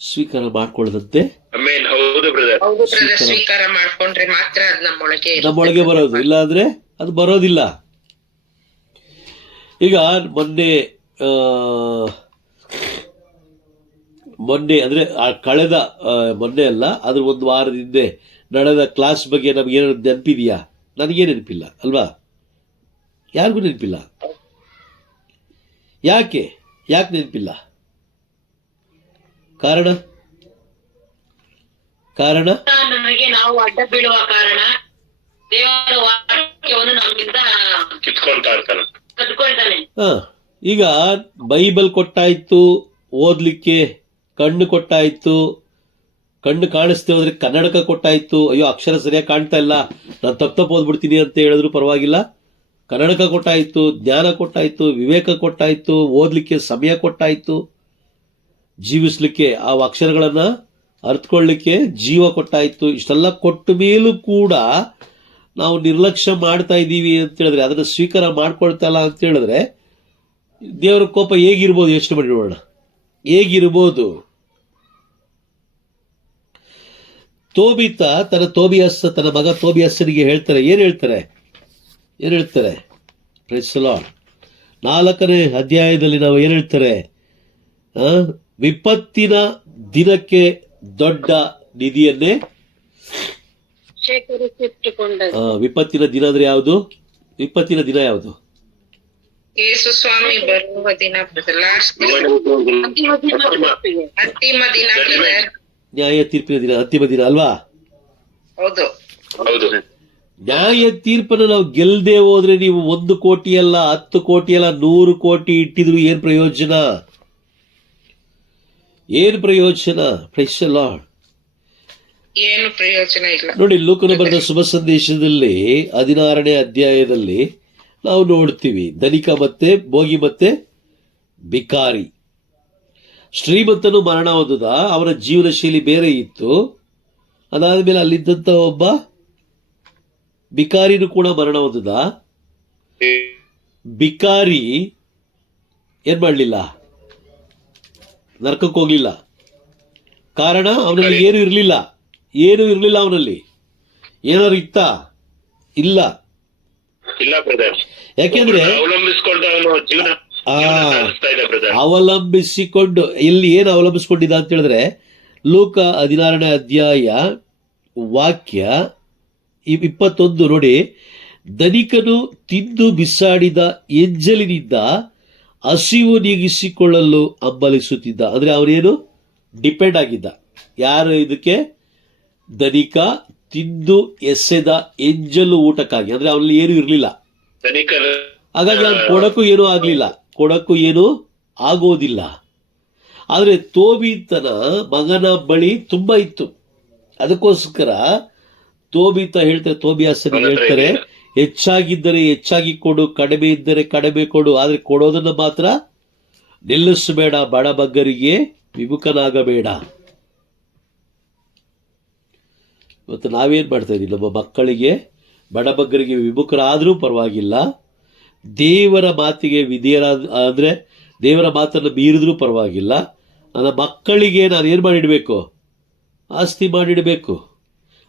ಸ್ವೀಕಾರ ಮಾಡ್ಕೊಳ್ಳದಂತೆ ಸ್ವೀಕಾರ ಮಾಡ್ಕೊಂಡ್ರೆ ಮಾತ್ರ ಅದು ನಮ್ಮೊಳಗೆ ಬರೋದು, ಇಲ್ಲ ಅಂದ್ರೆ ಅದು ಬರೋದಿಲ್ಲ. ಈಗ ಮೊನ್ನೆ ಅಂದ್ರೆ ಕಳೆದ ಮೊನ್ನೆ ಅಲ್ಲ, ಅದ್ರ 1 ವಾರದ ಹಿಂದೆ ನಡೆದ ಕ್ಲಾಸ್ ಬಗ್ಗೆ ನಮ್ಗೇನಾದ್ರು ನೆನಪಿದೆಯಾ? ನನಗೇ ನೆನಪಿಲ್ಲ ಅಲ್ವಾ? ಯಾರಿಗೂ ನೆನಪಿಲ್ಲ. ಯಾಕೆ ನೆನಪಿಲ್ಲ? ಕಾರಣ ಕಾರಣ ನನಗೆ ನಾವು ಅಡ್ಡ ಬೀಳುವ ಕಾರಣ ದೇವರ ವಾಕ್ಯವನ್ನು ನಮ್ಮಿಂದ ಕದ್ಕೊಳ್ತಾನೆ. ಈಗ ಬೈಬಲ್ ಕೊಟ್ಟಾಯ್ತು, ಓದ್ಲಿಕ್ಕೆ ಕಣ್ಣು ಕೊಟ್ಟಾಯ್ತು, ಕಣ್ಣು ಕಾಣಿಸ್ತೇ ಹೋದ್ರೆ ಕನ್ನಡಕ ಕೊಟ್ಟಾಯ್ತು, ಅಯ್ಯೋ ಅಕ್ಷರ ಸರಿಯಾಗಿ ಕಾಣ್ತಾ ಇಲ್ಲ, ನಾನು ತಪ್ಪು ಓದ್ಬಿಡ್ತೀನಿ ಅಂತ ಹೇಳಿದ್ರು ಪರವಾಗಿಲ್ಲ. ಕನ್ನಡಕ ಕೊಟ್ಟಾಯ್ತು, ಜ್ಞಾನ ಕೊಟ್ಟಾಯ್ತು, ವಿವೇಕ ಕೊಟ್ಟಾಯ್ತು, ಓದ್ಲಿಕ್ಕೆ ಸಮಯ ಕೊಟ್ಟಾಯ್ತು, ಜೀವಿಸ್ಲಿಕ್ಕೆ ಆ ಅಕ್ಷರಗಳನ್ನ ಅರ್ಥಕೊಳ್ಳಿಕ್ಕೆ ಜೀವ ಕೊಟ್ಟಾಯ್ತು. ಇಷ್ಟೆಲ್ಲ ಕೊಟ್ಟ ಮೇಲೂ ಕೂಡ ನಾವು ನಿರ್ಲಕ್ಷ್ಯ ಮಾಡ್ತಾ ಇದ್ದೀವಿ ಅಂತ ಹೇಳಿದ್ರೆ, ಅದನ್ನು ಸ್ವೀಕಾರ ಮಾಡ್ಕೊಳ್ತಾ ಇಲ್ಲ ಅಂತ ಹೇಳಿದ್ರೆ ದೇವರ ಕೋಪ ಹೇಗಿರ್ಬೋದು ಯೋಚನೆ ಮಾಡಿ ನೋಡೋಣ. ಹೇಗಿರ್ಬೋದು? ತೋಬಿತ ತನ್ನ ಮಗ ತೋಬಿಯಸ್ಸನಿಗೆ ಹೇಳ್ತಾರೆ, ಏನು ಹೇಳ್ತಾರೆ? Praise the lord. 4ನೇ ಅಧ್ಯಾಯದಲ್ಲಿ ನಾವು ಏನು ಹೇಳ್ತಾರೆ? ವಿಪತ್ತಿನ ದಿನಕ್ಕೆ ದೊಡ್ಡ ನಿಧಿಯನ್ನೇ ವಿಪತ್ತಿನ ದಿನ ಅಂದ್ರೆ ಯಾವುದು? ವಿಪತ್ತಿನ ದಿನ ಯಾವುದು? ಯೇಸು ಸ್ವಾಮಿ ಬರುವ ದಿನ, ಅಂತಿಮ ದಿನ, ನ್ಯಾಯ ತೀರ್ಪಿನ ದಿನ, ಅಂತಿಮ ದಿನ ಅಲ್ವಾ? ಹೌದು. ನ್ಯಾಯ ತೀರ್ಪನ್ನು ನಾವು ಗೆಲ್ಲದೆ ಹೋದ್ರೆ ನೀವು 1 ಕೋಟಿ ಅಲ್ಲ, 10 ಕೋಟಿ ಅಲ್ಲ, 100 ಕೋಟಿ ಇಟ್ಟಿದ್ರು ಏನ್ ಪ್ರಯೋಜನ? Praise the lord. ಏನು ಪ್ರಯೋಜನ ಇಲ್ಲ. ನೋಡಿ, ಲೂಕನ ಬರೆದ ಶುಭ ಸಂದೇಶದಲ್ಲಿ 16ನೇ ಅಧ್ಯಾಯದಲ್ಲಿ ನಾವು ನೋಡ್ತೀವಿ, ಧನಿಕ ಮತ್ತೆ ಭೋಗಿ ಮತ್ತೆ ಬಿಕಾರಿ. ಶ್ರೀಮಂತನು ಮರಣ ಹೊಂದದ, ಅವನ ಜೀವನ ಶೈಲಿ ಬೇರೆ ಇತ್ತು. ಅದಾದ್ಮೇಲೆ ಅಲ್ಲಿದ್ದಂತ ಒಬ್ಬ ಬಿಕಾರಿನೂ ಕೂಡ ಮರಣ ಹೊಂದದ. ಬಿಕಾರಿ ಏನ್ ಮಾಡಲಿಲ್ಲ? ನರಕಕ್ಕೆ ಹೋಗ್ಲಿಲ್ಲ. ಕಾರಣ ಅವನಲ್ಲಿ ಏನು ಇರಲಿಲ್ಲ. ಅವನಲ್ಲಿ ಏನಾದ್ರು ಇತ್ತಾ? ಇಲ್ಲ. ಯಾಕೆಂದ್ರೆ ಅವಲಂಬಿಸಿಕೊಂಡು, ಇಲ್ಲಿ ಏನು ಅವಲಂಬಿಸಿಕೊಂಡಿದ್ದ ಅಂತ ಹೇಳಿದ್ರೆ, ಲೂಕ 16ನೇ ಅಧ್ಯಾಯ ವಾಕ್ಯ 21 ನೋಡಿ, ಧನಿಕನು ತಿಂದು ಬಿಸಾಡಿದ ಎಂಜಲಿನಿಂದ ಹಸಿವು ನೀಗಿಸಿಕೊಳ್ಳಲು ಹಂಬಲಿಸುತ್ತಿದ್ದ. ಅಂದ್ರೆ ಅವನೇನು ಡಿಪೆಂಡ್ ಆಗಿದ್ದ. ಯಾರು ಇದಕ್ಕೆ? ಧನಿಕ ತಿಂದು ಎಸೆದ ಎಂಜಲು ಊಟಕ್ಕಾಗಿ. ಅಂದ್ರೆ ಅವನಲ್ಲಿ ಏನು ಇರಲಿಲ್ಲ, ಹಾಗಾಗಿ ಅವ್ನು ಕೊಡಕ್ಕೂ ಏನೂ ಆಗೋದಿಲ್ಲ. ಆದ್ರೆ ತೋಬಿತನ ಮಗನ ಬಳಿ ತುಂಬಾ ಇತ್ತು. ಅದಕ್ಕೋಸ್ಕರ ತೋಬಿಯಾಸನಿಗೆ ಹೇಳ್ತಾರೆ, ಹೆಚ್ಚಾಗಿದ್ದರೆ ಹೆಚ್ಚಾಗಿ ಕೊಡು, ಕಡಿಮೆ ಇದ್ದರೆ ಕಡಿಮೆ ಕೊಡು, ಆದ್ರೆ ಕೊಡೋದನ್ನ ಮಾತ್ರ ನಿಲ್ಲಿಸಬೇಡ, ಬಡಬಗ್ಗರಿಗೆ ವಿಮುಖನಾಗಬೇಡ. ಇವತ್ತು ನಾವೇನ್ ಮಾಡ್ತಾ ಇದೀವಿ? ನಮ್ಮ ಮಕ್ಕಳಿಗೆ ಬಡಬಗ್ಗರಿಗೆ ವಿಮುಖರಾದ್ರೂ ಪರವಾಗಿಲ್ಲ, ದೇವರ ಮಾತಿಗೆ ವಿಧೇಯರಾದ್ರೆ, ದೇವರ ಮಾತನ್ನು ಮೀರಿದ್ರೂ ಪರವಾಗಿಲ್ಲ, ನನ್ನ ಮಕ್ಕಳಿಗೆ ನಾನು ಏನು ಮಾಡಿಡಬೇಕು? ಆಸ್ತಿ ಮಾಡಿಡಬೇಕು.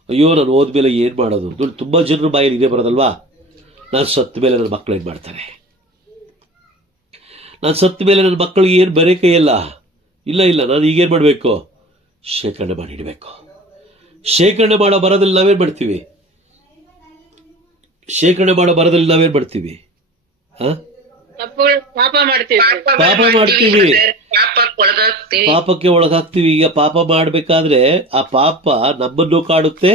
ಅಯ್ಯೋ, ನಾನು ಹೋದ್ಮೇಲೆ ಏನು ಮಾಡೋದು? ನೋಡಿ, ತುಂಬ ಜನರು ಬಾಯಲ್ಲಿ ಇದೇ ಬರೋದಲ್ವಾ, ನಾನು ಸತ್ತ ಮೇಲೆ ನನ್ನ ಮಕ್ಕಳು ಏನು ಮಾಡ್ತಾರೆ? ನಾನು ಸತ್ತ ಮೇಲೆ ನನ್ನ ಮಕ್ಕಳಿಗೆ ಏನು ಬರೀ ಕೈಯಲ್ಲ. ಇಲ್ಲ, ನಾನು ಈಗೇನು ಮಾಡಬೇಕು? ಶೇಖರಣೆ ಮಾಡಿಡಬೇಕು. ಶೇಖರಣೆ ಮಾಡೋ ಬರದಲ್ಲಿ ನಾವೇನು ಮಾಡ್ತೀವಿ? ಪಾಪಕ್ಕೆ ಒಳಗಾಗ್ತೀವಿ. ಈಗ ಪಾಪ ಮಾಡಬೇಕಾದ್ರೆ ಆ ಪಾಪ ನಮ್ಮನ್ನು ಕಾಡುತ್ತೆ,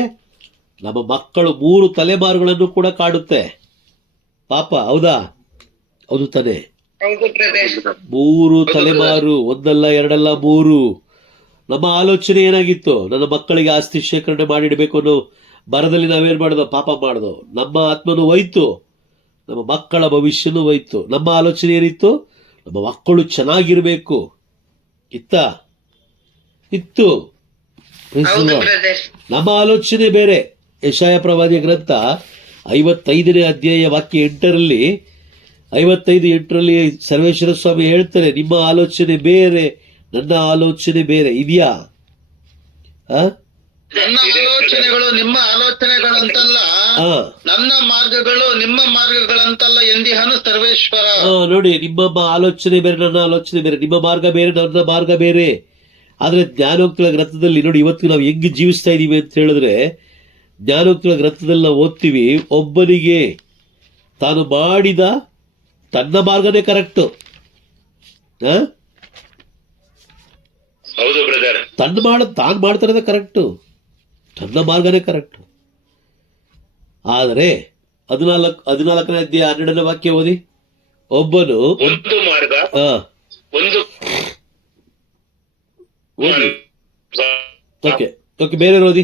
ನಮ್ಮ ಮಕ್ಕಳು 3 ತಲೆಮಾರುಗಳನ್ನು ಕೂಡ ಕಾಡುತ್ತೆ ಪಾಪ. ಹೌದಾ? ಹೌದು ತಾನೆ? 3 ತಲೆಮಾರು, ಒಂದಲ್ಲ ಎರಡಲ್ಲ 3. ನಮ್ಮ ಆಲೋಚನೆ ಏನಾಗಿತ್ತು? ನನ್ನ ಮಕ್ಕಳಿಗೆ ಆಸ್ತಿ ಶೇಖರಣೆ ಮಾಡಿಡಬೇಕು ಅನ್ನೋ ಬರದಲ್ಲಿ ನಾವೇನು ಮಾಡೋದು? ಪಾಪ ಮಾಡೋದು. ನಮ್ಮ ಆತ್ಮನೂ ಹೋಯ್ತು, ನಮ್ಮ ಮಕ್ಕಳ ಭವಿಷ್ಯನೂ ಹೋಯ್ತು. ನಮ್ಮ ಆಲೋಚನೆ ಏನಿತ್ತು? ನಮ್ಮ ಮಕ್ಕಳು ಚೆನ್ನಾಗಿರ್ಬೇಕು ಇತ್ತು. ನಮ್ಮ ಆಲೋಚನೆ ಬೇರೆ. ಯೆಶಾಯ ಪ್ರವಾದಿಯ ಗ್ರಂಥ 55ನೇ ಅಧ್ಯಾಯ ವಾಕ್ಯ 8ರಲ್ಲಿ 55:8 ಸರ್ವೇಶ್ವರ ಸ್ವಾಮಿ ಹೇಳ್ತಾರೆ, ನಿಮ್ಮ ಆಲೋಚನೆ ಬೇರೆ, ನನ್ನ ಆಲೋಚನೆ ಬೇರೆ. ಇದೆಯಾ? ನನ್ನ ಆಲೋಚನೆಗಳು ನಿಮ್ಮ ಆಲೋಚನೆಗಳಂತಲ್ಲ, ನನ್ನ ಮಾರ್ಗಗಳು ನಿಮ್ಮ ಮಾರ್ಗಗಳಂತಲ್ಲ ಎಂದಿಹನು ಸರ್ವೇಶ್ವರ. ನೋಡಿ, ನಿಮ್ಮ ಆಲೋಚನೆ ಬೇರೆ, ನನ್ನ ಆಲೋಚನೆ ಬೇರೆ, ನಿಮ್ಮ ಮಾರ್ಗ ಬೇರೆ, ನನ್ನ ಮಾರ್ಗ ಬೇರೆ. ಆದ್ರೆ ಜ್ಞಾನೋಕ್ತಿಗಳ ಗ್ರಂಥದಲ್ಲಿ ನೋಡಿ, ಇವತ್ತು ನಾವು ಹೆಂಗ್ ಜೀವಿಸ್ತಾ ಇದೀವಿ ಅಂತ ಹೇಳಿದ್ರೆ, ಜ್ಞಾನೋಕ್ತಿಗಳ ಗ್ರಂಥದಲ್ಲಿ ನಾವು ಓದ್ತೀವಿ, ಒಬ್ಬನಿಗೆ ತಾನು ಮಾಡಿದ ತನ್ನ ಮಾರ್ಗನೇ ಕರೆಕ್ಟು. ಹೌದು ಬ್ರದರ್. ತಾನು ಮಾಡ್ತಾರದೇ ಕರೆಕ್ಟು, ತನ್ನ ಮಾರ್ಗನೇ ಕರೆಕ್ಟು. ಆದರೆ 14ನೇ ಅಧ್ಯಾಯ 12ನೇ ವಾಕ್ಯ ಓದಿ. ಒಬ್ಬನು ಒಂದು ಮಾರ್ಗ, ಒಂದು ಓದಿ. ಓಕೆ ಬೇರೆ ಓದಿ.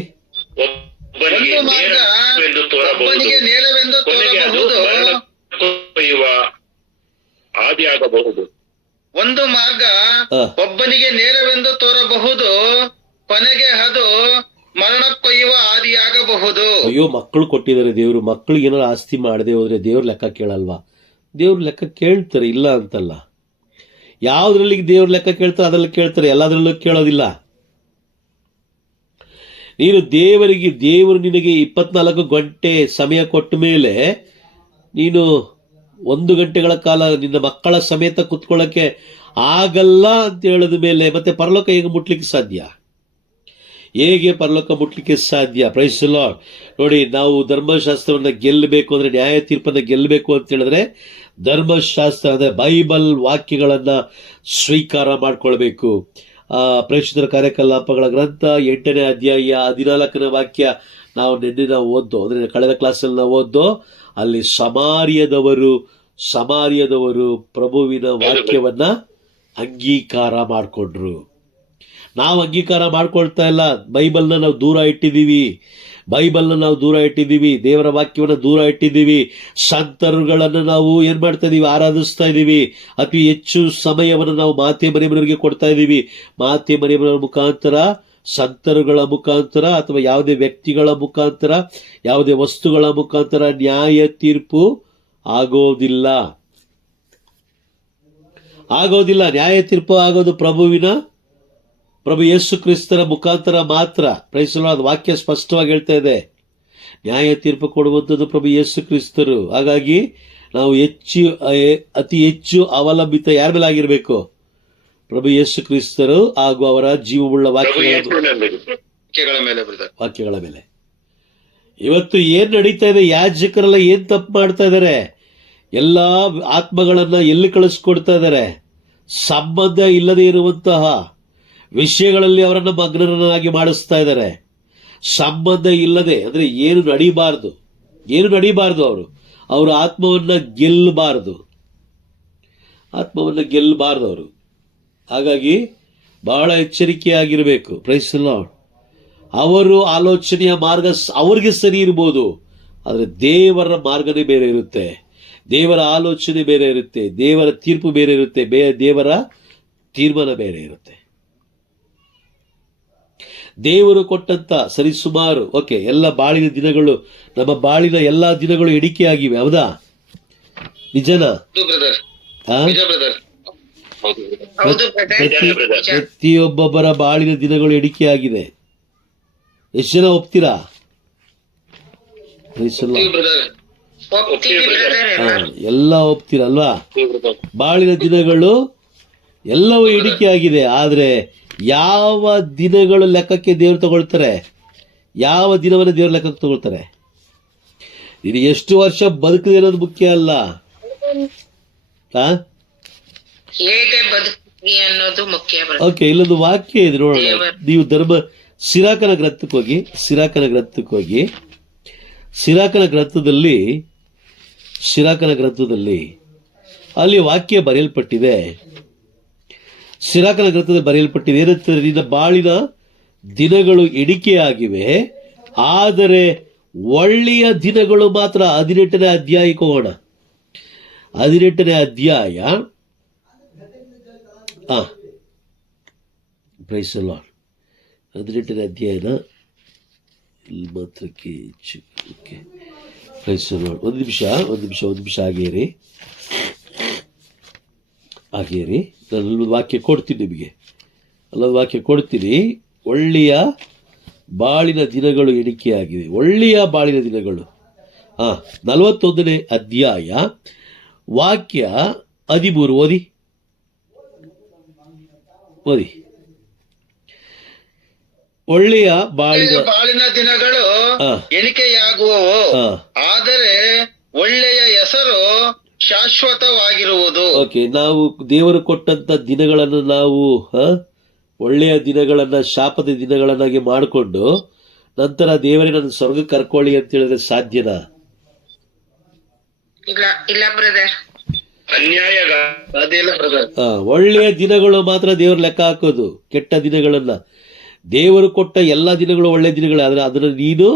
ಒಬ್ಬನಿಗೆ ಒಂದು ಮಾರ್ಗ ನೇರವೆಂದು ತೋರಬಹುದು, ಒಬ್ಬನಿಗೆ ನೇರವೆಂದು ಕೊನೆಗೆ ಅದು ತೋರಬಹುದು. ಮರಣ ಕೊಯ್ಯುವ ಆದಿಯಾಗಬಹುದು. ಒಂದು ಮಾರ್ಗ ಒಬ್ಬನಿಗೆ ನೇರವೆಂದು ತೋರಬಹುದು, ಕೊನೆಗೆ ಅದು ಮರಣ ಕೊಯ್ಯುವ ಆದಿಯಾಗಬಹುದು. ಅಯ್ಯೋ, ಮಕ್ಕಳು ಕೊಟ್ಟಿದ್ದಾರೆ ದೇವ್ರು, ಮಕ್ಕಳಿಗೆ ಏನಾರು ಆಸ್ತಿ ಮಾಡದೆ ಹೋದ್ರೆ ದೇವ್ರ ಲೆಕ್ಕ ಕೇಳಲ್ವಾ? ದೇವ್ರ ಲೆಕ್ಕ ಕೇಳ್ತಾರೆ, ಇಲ್ಲ ಅಂತಲ್ಲ. ಯಾವ್ದ್ರಲ್ಲಿ ದೇವ್ರ ಲೆಕ್ಕ ಕೇಳ್ತಾರೆ ಅದ್ರಲ್ಲಿ ಕೇಳ್ತಾರೆ, ಎಲ್ಲದ್ರಲ್ಲೂ ಕೇಳೋದಿಲ್ಲ. ನೀನು ದೇವರು ನಿನಗೆ 24 ಗಂಟೆ ಸಮಯ ಕೊಟ್ಟ ಮೇಲೆ ನೀನು 1 ಗಂಟೆಗಳ ಕಾಲ ನಿನ್ನ ಮಕ್ಕಳ ಸಮೇತ ಕುತ್ಕೊಳ್ಳೋಕ್ಕೆ ಆಗಲ್ಲ ಅಂತ ಹೇಳಿದ ಮೇಲೆ ಮತ್ತೆ ಪರಲೋಕ ಹೇಗೆ ಮುಟ್ಲಿಕ್ಕೆ ಸಾಧ್ಯ? ಹೇಗೆ ಪರಲೋಕ ಮುಟ್ಲಿಕ್ಕೆ ಸಾಧ್ಯ? Praise the lord. ನೋಡಿ, ನಾವು ಧರ್ಮಶಾಸ್ತ್ರವನ್ನು ಗೆಲ್ಲಬೇಕು ಅಂದರೆ, ನ್ಯಾಯ ತೀರ್ಪನ್ನು ಗೆಲ್ಲಬೇಕು ಅಂತ ಹೇಳಿದ್ರೆ ಧರ್ಮಶಾಸ್ತ್ರ ಅಂದರೆ ಬೈಬಲ್ ವಾಕ್ಯಗಳನ್ನು ಸ್ವೀಕಾರ ಮಾಡ್ಕೊಳ್ಬೇಕು. ಪ್ರೇಷಿತರ ಕಾರ್ಯಕಲಾಪಗಳ ಗ್ರಂಥ 8ನೇ ಅಧ್ಯಾಯ 14ನೇ ವಾಕ್ಯ ನಾವು ನಿನ್ನೆ ಓದ್ದೋ, ಅಂದರೆ ಕಳೆದ ಕ್ಲಾಸಲ್ಲಿ ನಾವು ಓದ್ದೋ. ಅಲ್ಲಿ ಸಮಾರ್ಯದವರು ಪ್ರಭುವಿನ ವಾಕ್ಯವನ್ನ ಅಂಗೀಕಾರ ಮಾಡಿಕೊಂಡ್ರು. ನಾವು ಅಂಗೀಕಾರ ಮಾಡ್ಕೊಳ್ತಾ ಇಲ್ಲ. ಬೈಬಲ್ನ ನಾವು ದೂರ ಇಟ್ಟಿದ್ದೀವಿ, ದೇವರ ವಾಕ್ಯವನ್ನು ದೂರ ಇಟ್ಟಿದ್ದೀವಿ. ಸಂತರುಗಳನ್ನು ನಾವು ಏನು ಮಾಡ್ತಾ ಇದ್ದೀವಿ? ಆರಾಧಿಸ್ತಾ ಇದ್ದೀವಿ. ಅತಿ ಹೆಚ್ಚು ಸಮಯವನ್ನು ನಾವು ಮಾತೆ ಮನೆಯವರಿಗೆ ಕೊಡ್ತಾ ಇದ್ದೀವಿ. ಮಾತೆ ಮನೆಯವರ ಮುಖಾಂತರ, ಸಂತರುಗಳ ಮುಖಾಂತರ, ಅಥವಾ ಯಾವುದೇ ವ್ಯಕ್ತಿಗಳ ಮುಖಾಂತರ, ಯಾವುದೇ ವಸ್ತುಗಳ ಮುಖಾಂತರ ನ್ಯಾಯ ತೀರ್ಪು ಆಗೋದಿಲ್ಲ. ನ್ಯಾಯ ತೀರ್ಪು ಆಗೋದು ಪ್ರಭು ಯೇಸು ಕ್ರಿಸ್ತರ ಮುಖಾಂತರ ಮಾತ್ರ. Praise the lord. ವಾಕ್ಯ ಸ್ಪಷ್ಟವಾಗಿ ಹೇಳ್ತಾ ಇದೆ, ನ್ಯಾಯ ತೀರ್ಪು ಕೊಡುವಂಥದ್ದು ಪ್ರಭು ಯೇಸು ಕ್ರಿಸ್ತರು. ಹಾಗಾಗಿ ನಾವು ಅತಿ ಹೆಚ್ಚು ಅವಲಂಬಿತ ಯಾರ ಮೇಲೆ ಆಗಿರಬೇಕು? ಪ್ರಭು ಯೇಸು ಕ್ರಿಸ್ತರು ಹಾಗೂ ಅವರ ಜೀವವುಳ್ಳ ವಾಕ್ಯಗಳ ಮೇಲೆ. ಇವತ್ತು ಏನ್ ನಡೀತಾ ಇದೆ? ಯಾಜಕರೆಲ್ಲ ಏನ್ ತಪ್ಪು ಮಾಡ್ತಾ ಇದ್ದಾರೆ? ಎಲ್ಲ ಆತ್ಮಗಳನ್ನ ಎಲ್ಲಿ ಕಳಿಸ್ಕೊಡ್ತಾ ಇದ್ದಾರೆ? ಸಂಬಂಧ ಇಲ್ಲದೆ ಇರುವಂತಹ ವಿಷಯಗಳಲ್ಲಿ ಅವರನ್ನು ಮಗ್ನರನ್ನಾಗಿ ಮಾಡಿಸ್ತಾ ಇದ್ದಾರೆ. ಸಂಬಂಧ ಇಲ್ಲದೆ, ಅಂದ್ರೆ ಏನು ನಡೀಬಾರ್ದು. ಅವರು ಆತ್ಮವನ್ನ ಗೆಲ್ಲಬಾರದು ಅವರು. ಹಾಗಾಗಿ ಬಹಳ ಎಚ್ಚರಿಕೆಯಾಗಿರಬೇಕು. Price the lord. ಅವರು ಆಲೋಚನೆಯ ಮಾರ್ಗ ಅವ್ರಿಗೆ ಸರಿ ಇರ್ಬೋದು, ಆದರೆ ದೇವರ ಮಾರ್ಗನೇ ಬೇರೆ ಇರುತ್ತೆ, ದೇವರ ಆಲೋಚನೆ ಬೇರೆ ಇರುತ್ತೆ, ದೇವರ ತೀರ್ಪು ಬೇರೆ ಇರುತ್ತೆ, ದೇವರ ತೀರ್ಮಾನ ಬೇರೆ ಇರುತ್ತೆ. ದೇವರು ಕೊಟ್ಟಂತ ಸರಿಸುಮಾರು ಎಲ್ಲ ಬಾಳಿನ ದಿನಗಳು, ನಮ್ಮ ಬಾಳಿನ ಎಲ್ಲಾ ದಿನಗಳು ಎಣಿಕೆಯಾಗಿವೆ. ಹೌದಾ? ನಿಜನಾ? ಪ್ರತಿಯೊಬ್ಬೊಬ್ಬರ ಬಾಳಿನ ದಿನಗಳು ಎಣಿಕೆಯಾಗಿದೆ. ಎಷ್ಟು ಜನ ಒಪ್ತೀರಾ? ಎಲ್ಲ ಒಪ್ತೀರಲ್ವಾ? ಬಾಳಿನ ದಿನಗಳು ಎಲ್ಲವೂ ಎಣಿಕೆಯಾಗಿದೆ. ಆದ್ರೆ ಯಾವ ದಿನಗಳು ಲೆಕ್ಕಕ್ಕೆ ದೇವರು ತಗೊಳ್ತಾರೆ? ಯಾವ ದಿನವನ್ನು ದೇವ್ರ ಲೆಕ್ಕಕ್ಕೆ ತಗೊಳ್ತಾರೆ? ನೀನು ಎಷ್ಟು ವರ್ಷ ಬದುಕಿದೆ ಅನ್ನೋದು ಮುಖ್ಯ ಅಲ್ಲ, ಇಲ್ಲೊಂದು ವಾಕ್ಯ ಇದೆ ನೋಡೋಣ. ನೀವು ಸಿರಾಕನ ಗ್ರಂಥಕ್ಕೆ ಹೋಗಿ ಸಿರಾಕನ ಗ್ರಂಥದಲ್ಲಿ ಅಲ್ಲಿ ವಾಕ್ಯ ಬರೆಯಲ್ಪಟ್ಟಿದೆ. ಸಿರಾಕನ ಗ್ರಂಥದಲ್ಲಿ ಬರೆಯಲ್ಪಟ್ಟಿದೆ ಏನಂತಾರೆ? ನಿನ್ನ ಬಾಳಿನ ದಿನಗಳು ಎಣಿಕೆಯಾಗಿವೆ, ಆದರೆ ಒಳ್ಳೆಯ ದಿನಗಳು ಮಾತ್ರ. 18ನೇ ಅಧ್ಯಾಯಕ್ಕೆ ಹೋಗೋಣ. 18ನೇ ಅಧ್ಯಾಯ ಪ್ರೈಸ್ ದಿ ಲಾರ್ಡ್. 18ನೇ ಅಧ್ಯಾಯನ ಇಲ್ಲಿ ಮಾತ್ರಕ್ಕೆ ಪ್ರೈಸ್ ದಿ ಲಾರ್ಡ್. ಒಂದು ನಿಮಿಷ ಹಾಗೇರಿ. ನಾನು ಅಲ್ಲೊಂದು ವಾಕ್ಯ ಕೊಡ್ತೀನಿ ನಿಮಗೆ, ಒಳ್ಳೆಯ ಬಾಳಿನ ದಿನಗಳು ಎಣಿಕೆಯಾಗಿವೆ. ಒಳ್ಳೆಯ ಬಾಳಿನ ದಿನಗಳು 41ನೇ ಅಧ್ಯಾಯ ವಾಕ್ಯ 13 ಓದಿ. ಒಳ್ಳೆಯ ಬಾಳಿನ ದಿನಗಳು ಎಣಿಕೆಯಾಗುವವು, ಆದರೆ ಒಳ್ಳೆಯ ಹೆಸರು ಶಾಶ್ವತವಾಗಿರುವುದು. ನಾವು ದೇವರು ಕೊಟ್ಟಂತ ದಿನಗಳನ್ನು ನಾವು ಒಳ್ಳೆಯ ದಿನಗಳನ್ನ ಶಾಪದ ದಿನಗಳನ್ನಾಗಿ ಮಾಡಿಕೊಂಡು ನಂತರ ದೇವರೇ ನನ್ನ ಸ್ವರ್ಗಕ್ಕೆ ಕರ್ಕೊಳ್ಳಿ ಅಂತ ಹೇಳಿದ್ರೆ ಸಾಧ್ಯನಾ? ಇಲ್ಲ ಇಲ್ಲ ಬ್ರದರ್. ಅನ್ಯಾಯ ಅದಿಲ್ಲ ಬ್ರದರ್. ಒಳ್ಳೆಯ ದಿನಗಳು ಮಾತ್ರ ದೇವರು ಲೆಕ್ಕ ಹಾಕೋದು, ಕೆಟ್ಟ ದಿನಗಳನ್ನ. ದೇವರು ಕೊಟ್ಟ ಎಲ್ಲ ದಿನಗಳು ಒಳ್ಳೆಯ ದಿನಗಳೇ, ಆದ್ರೆ ಅದನ್ನು ನೀನು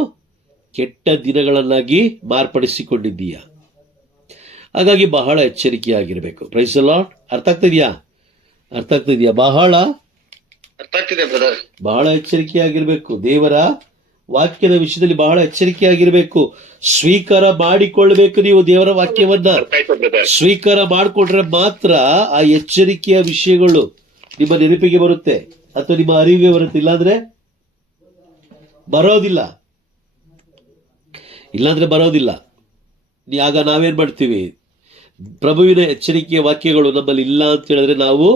ಕೆಟ್ಟ ದಿನಗಳನ್ನಾಗಿ ಮಾರ್ಪಡಿಸಿಕೊಂಡಿದ್ದೀಯ. ಹಾಗಾಗಿ ಬಹಳ ಎಚ್ಚರಿಕೆಯಾಗಿರ್ಬೇಕು. Price the lord. ಅರ್ಥ ಆಗ್ತಿದ್ಯಾ? ಬಹಳ ಅರ್ಥ ಆಗ್ತಿದೆ ಬ್ರದರ್. ಬಹಳ ಎಚ್ಚರಿಕೆಯಾಗಿರ್ಬೇಕು. ದೇವರ ವಾಕ್ಯದ ವಿಷಯದಲ್ಲಿ ಬಹಳ ಎಚ್ಚರಿಕೆಯಾಗಿರ್ಬೇಕು. ಸ್ವೀಕಾರ ಮಾಡಿಕೊಳ್ಬೇಕು. ನೀವು ದೇವರ ವಾಕ್ಯವನ್ನ ಸ್ವೀಕಾರ ಮಾಡಿಕೊಂಡ್ರೆ ಮಾತ್ರ ಆ ಎಚ್ಚರಿಕೆಯ ವಿಷಯಗಳು ನಿಮ್ಮ ನೆನಪಿಗೆ ಬರುತ್ತೆ ಅಥವಾ ನಿಮ್ಮ ಅರಿವಿಗೆ ಬರುತ್ತೆ. ಇಲ್ಲಾಂದ್ರೆ ಬರೋದಿಲ್ಲ. ಆಗ ನಾವೇನ್ ಮಾಡ್ತೀವಿ? ಪ್ರಭುವಿನ ಎಚ್ಚರಿಕೆಯ ವಾಕ್ಯಗಳು ನಮ್ಮಲ್ಲಿ ಇಲ್ಲ ಅಂತ ಹೇಳಿದ್ರೆ ನಾವು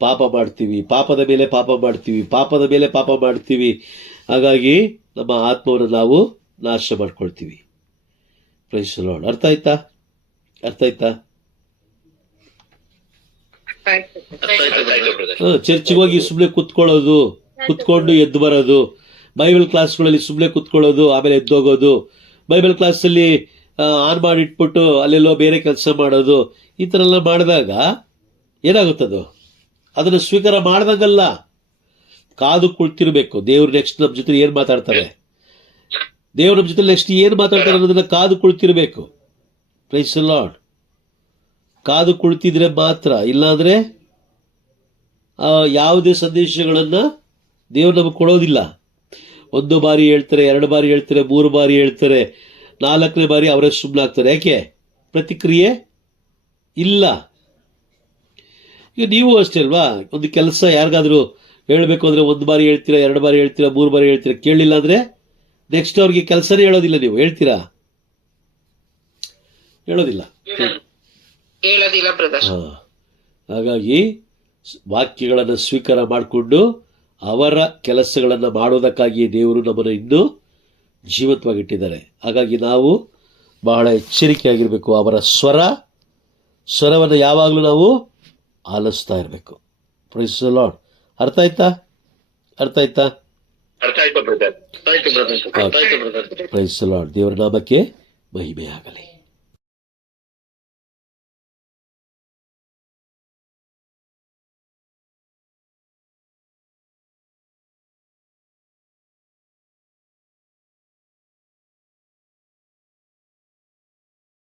ಪಾಪ ಮಾಡ್ತೀವಿ, ಪಾಪದ ಮೇಲೆ ಪಾಪ ಮಾಡ್ತೀವಿ. ಹಾಗಾಗಿ ನಮ್ಮ ಆತ್ಮವನ್ನು ನಾವು ನಾಶ ಮಾಡ್ಕೊಳ್ತೀವಿ. Praise the lord. ಅರ್ಥ ಆಯ್ತಾ? ಚರ್ಚಿಗೆ ಹೋಗಿ ಸುಮ್ಮನೆ ಕುತ್ಕೊಂಡು ಎದ್ದು ಬರೋದು, ಬೈಬಲ್ ಕ್ಲಾಸ್ಗಳಲ್ಲಿ ಸುಮ್ಮನೆ ಕುತ್ಕೊಳ್ಳೋದು, ಆಮೇಲೆ ಎದ್ದೋಗೋದು, ಬೈಬಲ್ ಕ್ಲಾಸಲ್ಲಿ ಆನ್ ಮಾಡಿಟ್ಬಿಟ್ಟು ಅಲ್ಲೆಲ್ಲೋ ಬೇರೆ ಕೆಲಸ ಮಾಡೋದು, ಈ ಥರ ಎಲ್ಲ ಮಾಡಿದಾಗ ಏನಾಗುತ್ತದು? ಅದನ್ನು ಸ್ವೀಕಾರ ಮಾಡ್ದಂಗಲ್ಲ. ಕಾದು ಕುಳಿತಿರ್ಬೇಕು. ದೇವ್ರು ನೆಕ್ಸ್ಟ್ ನಮ್ಮ ಜೊತೆ ಏನು ಮಾತಾಡ್ತಾರೆ, ಅನ್ನೋದನ್ನ ಕಾದು ಕುಳಿತಿರ್ಬೇಕು. Price the lord. ಕಾದು ಕುಳಿತಿದ್ರೆ ಮಾತ್ರ. ಇಲ್ಲಾಂದ್ರೆ ಯಾವುದೇ ಸಂದೇಶಗಳನ್ನ ದೇವರು ನಮಗೆ ಕೊಡೋದಿಲ್ಲ. 1 ಬಾರಿ ಹೇಳ್ತಾರೆ, 2 ಬಾರಿ ಹೇಳ್ತಾರೆ, 3 ಬಾರಿ ಹೇಳ್ತಾರೆ, 4ನೇ ಬಾರಿ ಅವರೇ ಸುಮ್ಮನಾಗ್ತಾರೆ. ಯಾಕೆ? ಪ್ರತಿಕ್ರಿಯೆ ಇಲ್ಲ. ಈಗ ನೀವು ಅಷ್ಟೇ ಅಲ್ವಾ? ಒಂದು ಕೆಲಸ ಯಾರಿಗಾದ್ರೂ ಹೇಳಬೇಕು ಅಂದ್ರೆ 1 ಬಾರಿ ಹೇಳ್ತೀರಾ, 2 ಬಾರಿ ಹೇಳ್ತೀರಾ, 3 ಬಾರಿ ಹೇಳ್ತೀರಾ. ಕೇಳಲಿಲ್ಲ ಅಂದ್ರೆ ನೆಕ್ಸ್ಟ್ ಅವ್ರಿಗೆ ಕೆಲಸನೇ ಹೇಳೋದಿಲ್ಲ. ನೀವು ಹೇಳ್ತೀರಾ? ಹೇಳೋದಿಲ್ಲ ಬ್ರದರ್. ಹಾಗಾಗಿ ವಾಕ್ಯಗಳನ್ನು ಸ್ವೀಕಾರ ಮಾಡಿಕೊಂಡು ಅವರ ಕೆಲಸಗಳನ್ನು ಮಾಡೋದಕ್ಕಾಗಿ ದೇವರು ನಮ್ಮನ್ನು ಇನ್ನೂ ಜೀವಂತವಾಗಿಟ್ಟಿದ್ದಾರೆ. ಹಾಗಾಗಿ ನಾವು ಬಹಳ ಎಚ್ಚರಿಕೆಯಾಗಿರಬೇಕು. ಅವರ ಸ್ವರವನ್ನು ಯಾವಾಗಲೂ ನಾವು ಆಲಿಸ್ತಾ ಇರಬೇಕು. Praise the lord. ಅರ್ಥ ಆಯ್ತಾ? Praise the lord. ದೇವರ ನಾಮಕ್ಕೆ ಮಹಿಮೆಯಾಗಲಿ.